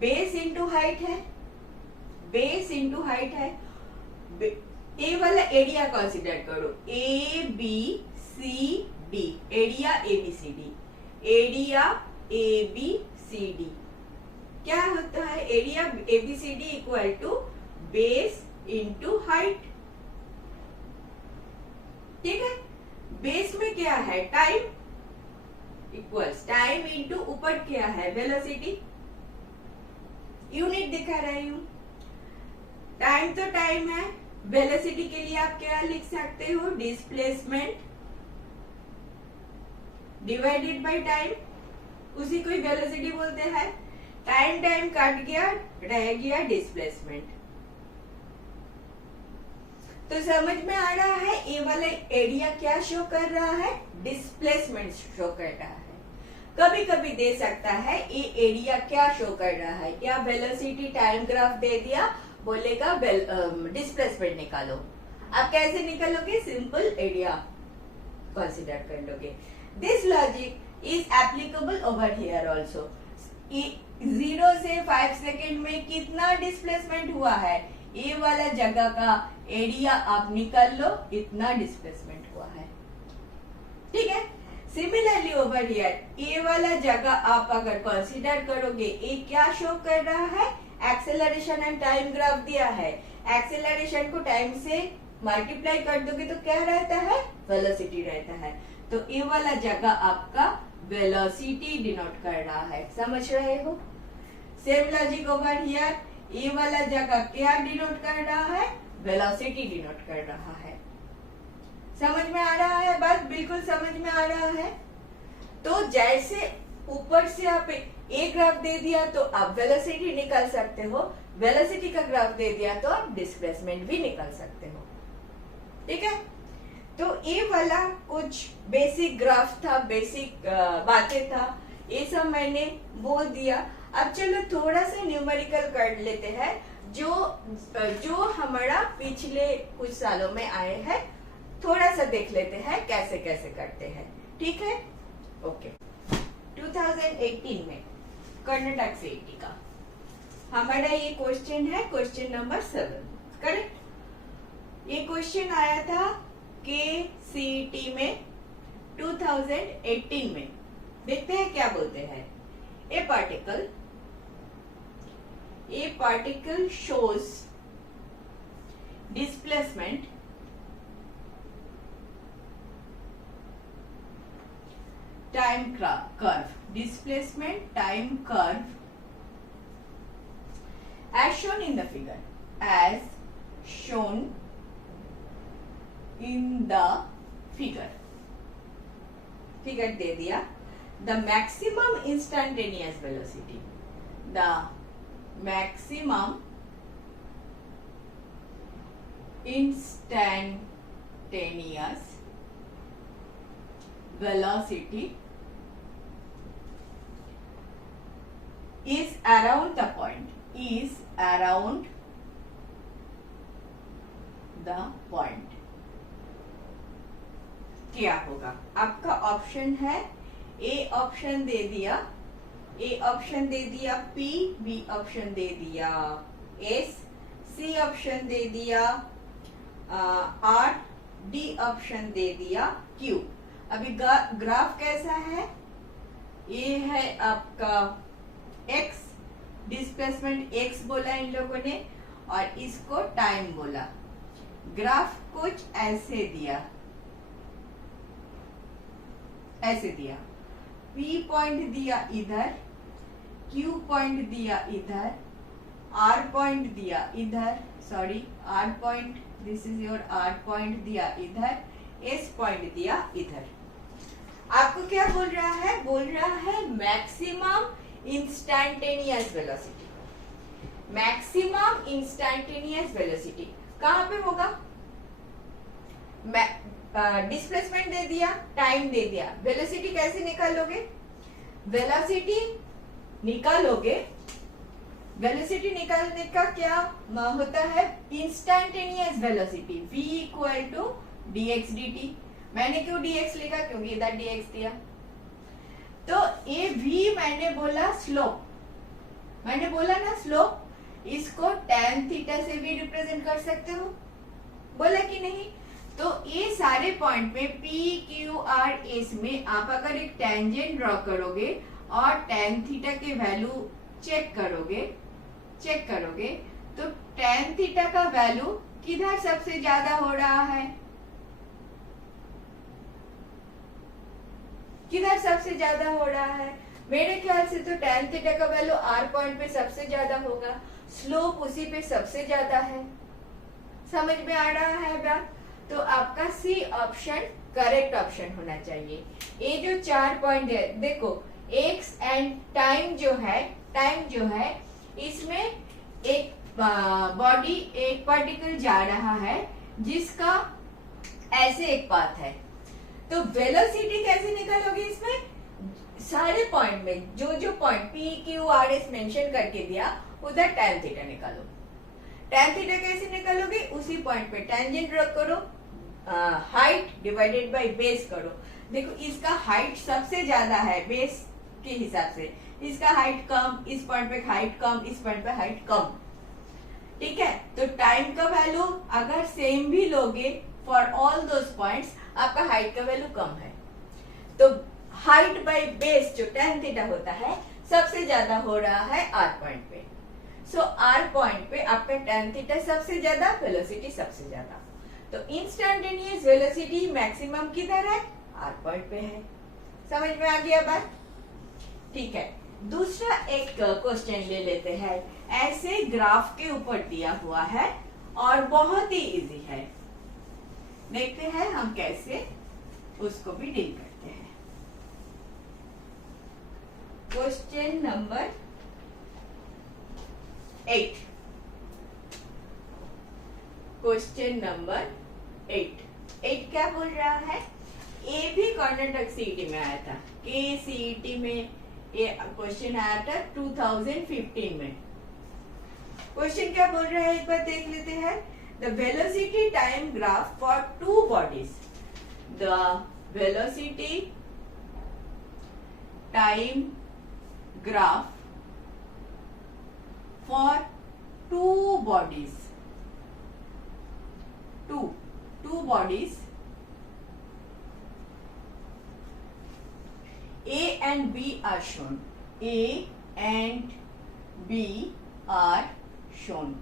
बेस इंटू हाइट है, बेस इंटू हाइट है। ए वाला एरिया कंसिडर करो, A B C D, area A B C D, area A B C D क्या होता है? Area A B C D equal to base into height. ठीक है, base में क्या है? टाइम इक्वल्स टाइम इंटू ऊपर क्या है? वेलोसिटी। यूनिट दिखा रही हूं, टाइम तो टाइम है, वेलोसिटी के लिए आप क्या लिख सकते हो? डिस्प्लेसमेंट डिवाइडेड बाय टाइम, उसी को वेलोसिटी बोलते हैं। टाइम टाइम कट गया, रह गया डिस्प्लेसमेंट। तो समझ में आ रहा है ये वाला एरिया क्या शो कर रहा है? डिस्प्लेसमेंट शो कर रहा है। कभी कभी दे सकता है ये एरिया क्या शो कर रहा है? क्या वेलोसिटी टाइम ग्राफ दे दिया, बोलेगा डिस्प्लेसमेंट निकालो। आप कैसे निकालोगे? सिंपल एरिया कंसिडर कर लोगे। This logic is applicable over here also. 0 से 5 सेकेंड में कितना डिस्प्लेसमेंट हुआ है, ये वाला जगह का एरिया आप निकाल लो, इतना डिस्प्लेसमेंट हुआ है। ठीक है, सिमिलरली ओवर हियर ये वाला जगह आप अगर कंसीडर करोगे, ये क्या शो कर रहा है? एक्सेलरेशन एंड टाइम ग्राफ दिया है। एक्सेलरेशन को टाइम से मल्टीप्लाई कर दोगे तो क्या रहता है? वेलोसिटी रहता है। तो ये वाला जगह आपका वेलोसिटी डिनोट कर रहा है। समझ रहे हो? सेम लॉजिक ओवर हियर, ये वाला जगह क्या डिनोट कर रहा है? वेलोसिटी डिनोट कर रहा है। समझ में आ रहा है बात? बिल्कुल समझ में आ रहा है। तो जैसे ऊपर से आप एक ग्राफ दे दिया तो आप वेलोसिटी निकाल सकते हो, वेलोसिटी का ग्राफ दे दिया तो आप डिस्प्लेसमेंट भी निकाल सकते हो। ठीक है, तो ये वाला कुछ बेसिक ग्राफ था, बेसिक बातें था, ये सब मैंने बोल दिया। अब चलो थोड़ा सा न्यूमेरिकल कर लेते हैं, जो हमारा पिछले कुछ सालों में आए हैं, थोड़ा सा देख लेते हैं कैसे कैसे करते हैं। ठीक है, ओके। 2018 में कर्नाटक सीईटी का हमारा ये क्वेश्चन है, क्वेश्चन नंबर 7, करेक्ट। ये क्वेश्चन आया था के सीईटी में 2018 में। देखते हैं क्या बोलते हैं। ए particle shows displacement time curve, displacement time curve as shown in the figure, as shown in the figure दे दिया। The maximum instantaneous velocity, the maximum instantaneous velocity is around the point, is around the point। क्या होगा? आपका option है, A option दे दिया, A option दे दिया P, B option दे दिया S, C option दे दिया are, D option दे दिया क्यू। अभी ग्राफ कैसा है? ये है आपका एक्स, डिस्प्लेसमेंट एक्स बोला इन लोगों ने, और इसको टाइम बोला। ग्राफ कुछ ऐसे दिया, ऐसे दिया, P पॉइंट दिया इधर, Q पॉइंट दिया इधर, R पॉइंट दिया इधर, sorry R point, this is your R point दिया इधर, S पॉइंट दिया इधर। आपको क्या बोल रहा है? बोल रहा है maximum instantaneous velocity. Maximum instantaneous velocity कहाँ पे होगा? डिस्प्लेसमेंट दे दिया, टाइम दे दिया, वेलोसिटी कैसे निकालोगे? वेलोसिटी निकालोगे, वेलोसिटी निकालने का क्या होता है? Instantaneous velocity v equal to dx dt। मैंने क्यों dx लिखा? क्योंकि इधर dx दिया, तो ये भी मैंने बोला स्लोप, मैंने बोला ना स्लोप, इसको tan थीटा से भी रिप्रेजेंट कर सकते हो, बोला कि नहीं। तो ये सारे पॉइंट में P, Q, R, S में आप अगर एक टेंजेंट ड्रॉ करोगे और tan थीटा के वैल्यू चेक करोगे तो tan थीटा का वैल्यू किधर सबसे ज्यादा हो रहा है, किधर सबसे ज्यादा हो रहा है? मेरे ख्याल से तो tan थीटा का वैल्यू R पॉइंट पे सबसे ज्यादा होगा, स्लोप उसी पे सबसे ज्यादा है। समझ में आ रहा है बात? तो आपका सी ऑप्शन करेक्ट ऑप्शन होना चाहिए। ये जो 4 पॉइंट है देखो, एक्स एंड टाइम जो है इसमें एक बॉडी, एक पार्टिकल जा रहा है जिसका ऐसे एक पाथ है, तो वेलोसिटी कैसे निकालोगे इसमें? सारे पॉइंट में जो point P, Q, R, S mention करके दिया उधर tan थीटा निकालो। tan थीटा कैसे निकालोगे? उसी पॉइंट पे टेंजेंट ड्रॉ करो, हाइट डिवाइडेड बाय बेस करो। देखो इसका हाइट सबसे ज्यादा है बेस के हिसाब से, इसका हाइट कम, इस पॉइंट पे हाइट कम, इस पॉइंट पे हाइट कम, ठीक है। तो टाइम का वैल्यू अगर सेम भी लोगे फॉर ऑल दोस पॉइंट्स, आपका हाइट का वैल्यू कम है, तो हाइट बाय बेस जो tan थीटा होता है सबसे ज्यादा हो रहा है R पॉइंट पे। सो R पॉइंट पे आपका tan थीटा सबसे ज्यादा, वेलोसिटी सबसे ज्यादा, तो इंस्टेंटेनियस वेलोसिटी मैक्सिमम किधर है? R पॉइंट पे है। समझ में आ गया बात? ठीक है, दूसरा एक क्वेश्चन ले लेते हैं। ऐसे ग्राफ के ऊपर दिया हुआ है और बहुत ही इजी है, देखते हैं हम कैसे उसको भी डील करते हैं। क्वेश्चन नंबर 8, क्वेश्चन नंबर 8 क्या बोल रहा है? ये भी कर्नाटक सीईटी में आया था, के सीईटी में ये क्वेश्चन आया था 2015 में। क्वेश्चन क्या बोल रहा है एक बार देख लेते हैं। The velocity time graph for 2 bodies, the velocity time graph for 2 bodies, two bodies A and B are shown, A and B are shown,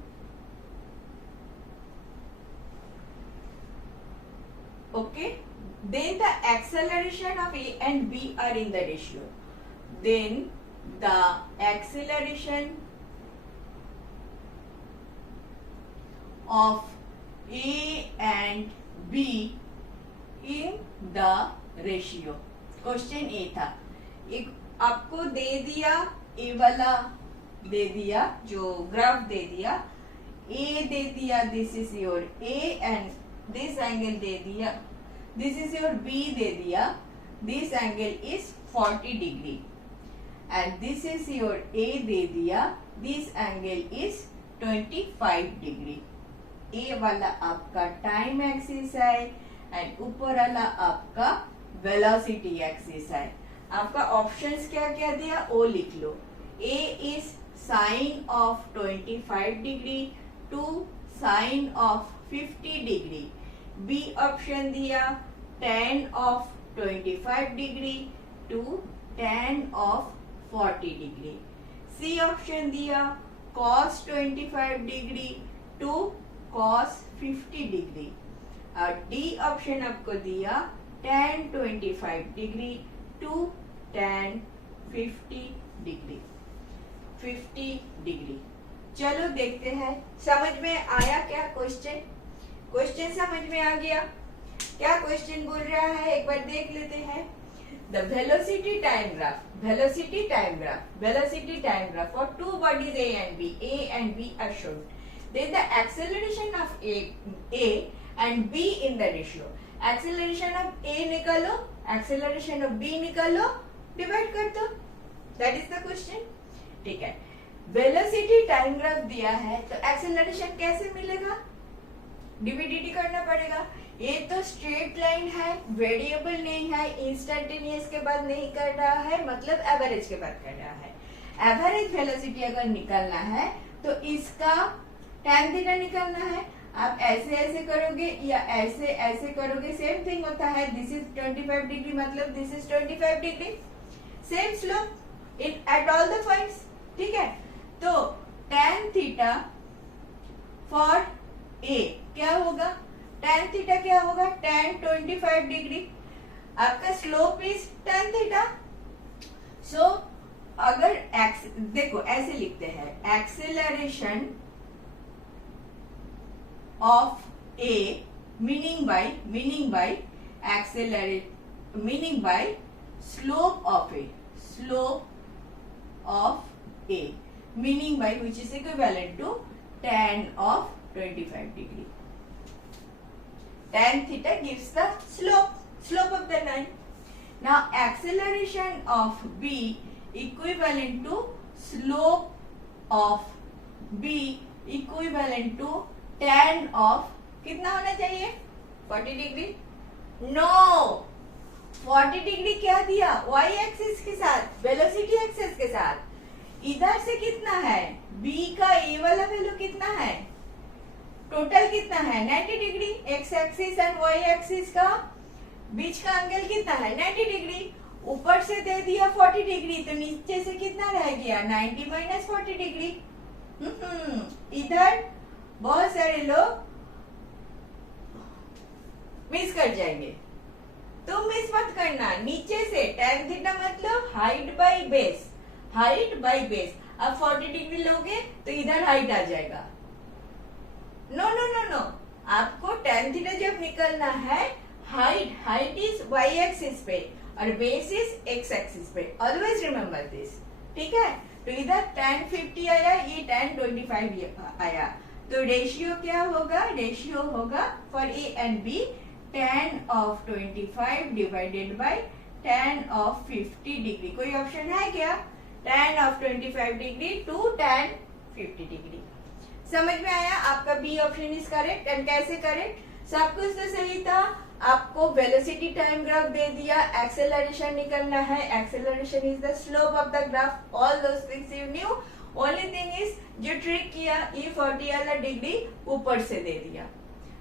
okay. Then the acceleration of A and B are in the ratio, then the acceleration of A and B in the ratio। Question A था, एक आपको दे दिया, ए वाला दे दिया, जो graph दे दिया, A दे दिया, this is your A and this angle दे दिया, दिस इज योर बी दे दिया, this angle is 40 degree and this is your A दे दिया, this angle is 25 degree. A वाला आपका टाइम एक्सिस है एंड ऊपर वाला आपका वेलोसिटी एक्सिस है। आपका ऑप्शंस क्या क्या दिया वो लिख लो। A is sine of 25 degree to sine of 50 degree. B option दिया tan of 25 degree to tan of 40 degree. C option दिया cos 25 degree to cos 50 degree. और डी ऑप्शन आपको दिया tan 25 degree to tan 50 degree. 50 degree. चलो देखते हैं समझ में आया क्या क्वेश्चन। क्वेश्चन समझ में आ गया क्या क्वेश्चन बोल रहा है एक बार देख लेते हैं। The velocity time graph for two bodies A and B are shown. Then the acceleration of A and B in the ratio. Acceleration of A निकालो, acceleration of B निकालो, divide कर दो। That is the question. ठीक है। Velocity time graph दिया है तो acceleration कैसे मिलेगा? डीवीडीटी करना पड़ेगा। ये तो स्ट्रेट लाइन है, वेरिएबल नहीं है, इंस्टेंटेनियस के बाद नहीं कर रहा है, मतलब एवरेज के बाद कर रहा है। एवरेज वेलोसिटी अगर निकालना है तो इसका tan थीटा निकालना है। आप ऐसे ऐसे करोगे या ऐसे ऐसे करोगे, सेम थिंग होता है। दिस इज 25 डिग्री, मतलब this is 25 degree, same slope in at all the points, ठीक है। तो tan थीटा फॉर ए क्या होगा, tan थीटा क्या होगा, tan 25 डिग्री, आपका स्लोप इज tan थीटा। सो अगर देखो ऐसे लिखते हैं, acceleration of a meaning bye slope of A meaning by which is equivalent to tan of 25 degree. Tan theta gives the slope of the line. Now acceleration of B equivalent to slope of B equivalent to tan of कितना होना चाहिए, 40 degree. No, 40 degree क्या दिया, y axis के साथ, velocity axis के साथ। इधर से कितना है, b का a वाला वैल्यू कितना है, टोटल कितना है 90 degree. x axis and y axis का बीच का एंगल कितना है 90 डिग्री। ऊपर से दे दिया 40 डिग्री, तो नीचे से कितना रह गया 90 माइनस 40 डिग्री। इधर बहुत सारे लोग मिस कर जाएंगे, तो मिस मत करना। नीचे से tan थीटा मतलब height by base, height by base. अब 40 डिग्री लोगे तो इधर हाइट आ जाएगा। नो नो नो नो, आपको tan थीटा जब निकलना है, हाइट इज y एक्सिस पे और बेस इज x एक्सिस पे। ऑलवेज रिमेम्बर दिस, ठीक है। तो इधर tan 50 आया, ये tan 25 आया, तो रेशियो क्या होगा, रेशियो होगा for a and b tan of 25 divided by tan of 50 degree. कोई ऑप्शन है क्या, tan of 25 degree to tan 50 degree. समझ में आया, आपका B option is correct. And कैसे करेक्ट, सब कुछ तो सही था। आपको वेलोसिटी टाइम ग्राफ दे दिया, एक्सेलरेशन निकलना है, acceleration is the slope of the graph, all those things you new. Only thing is जो ट्रिक किया, ये 40 वाला डिग्री ऊपर से दे दिया,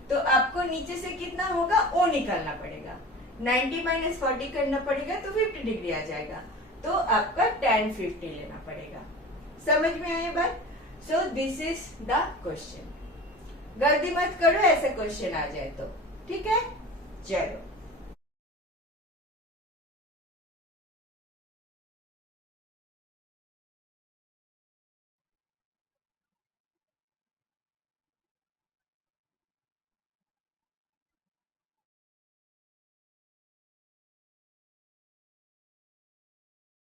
तो आपको नीचे से कितना होगा वो निकालना पड़ेगा। 90 माइनस 40 करना पड़ेगा तो 50 डिग्री आ जाएगा, तो आपका tan 50 लेना पड़ेगा। समझ में आया बात। So this is the question. गलती मत करो ऐसा क्वेश्चन आ जाए तो, ठीक है। चलो।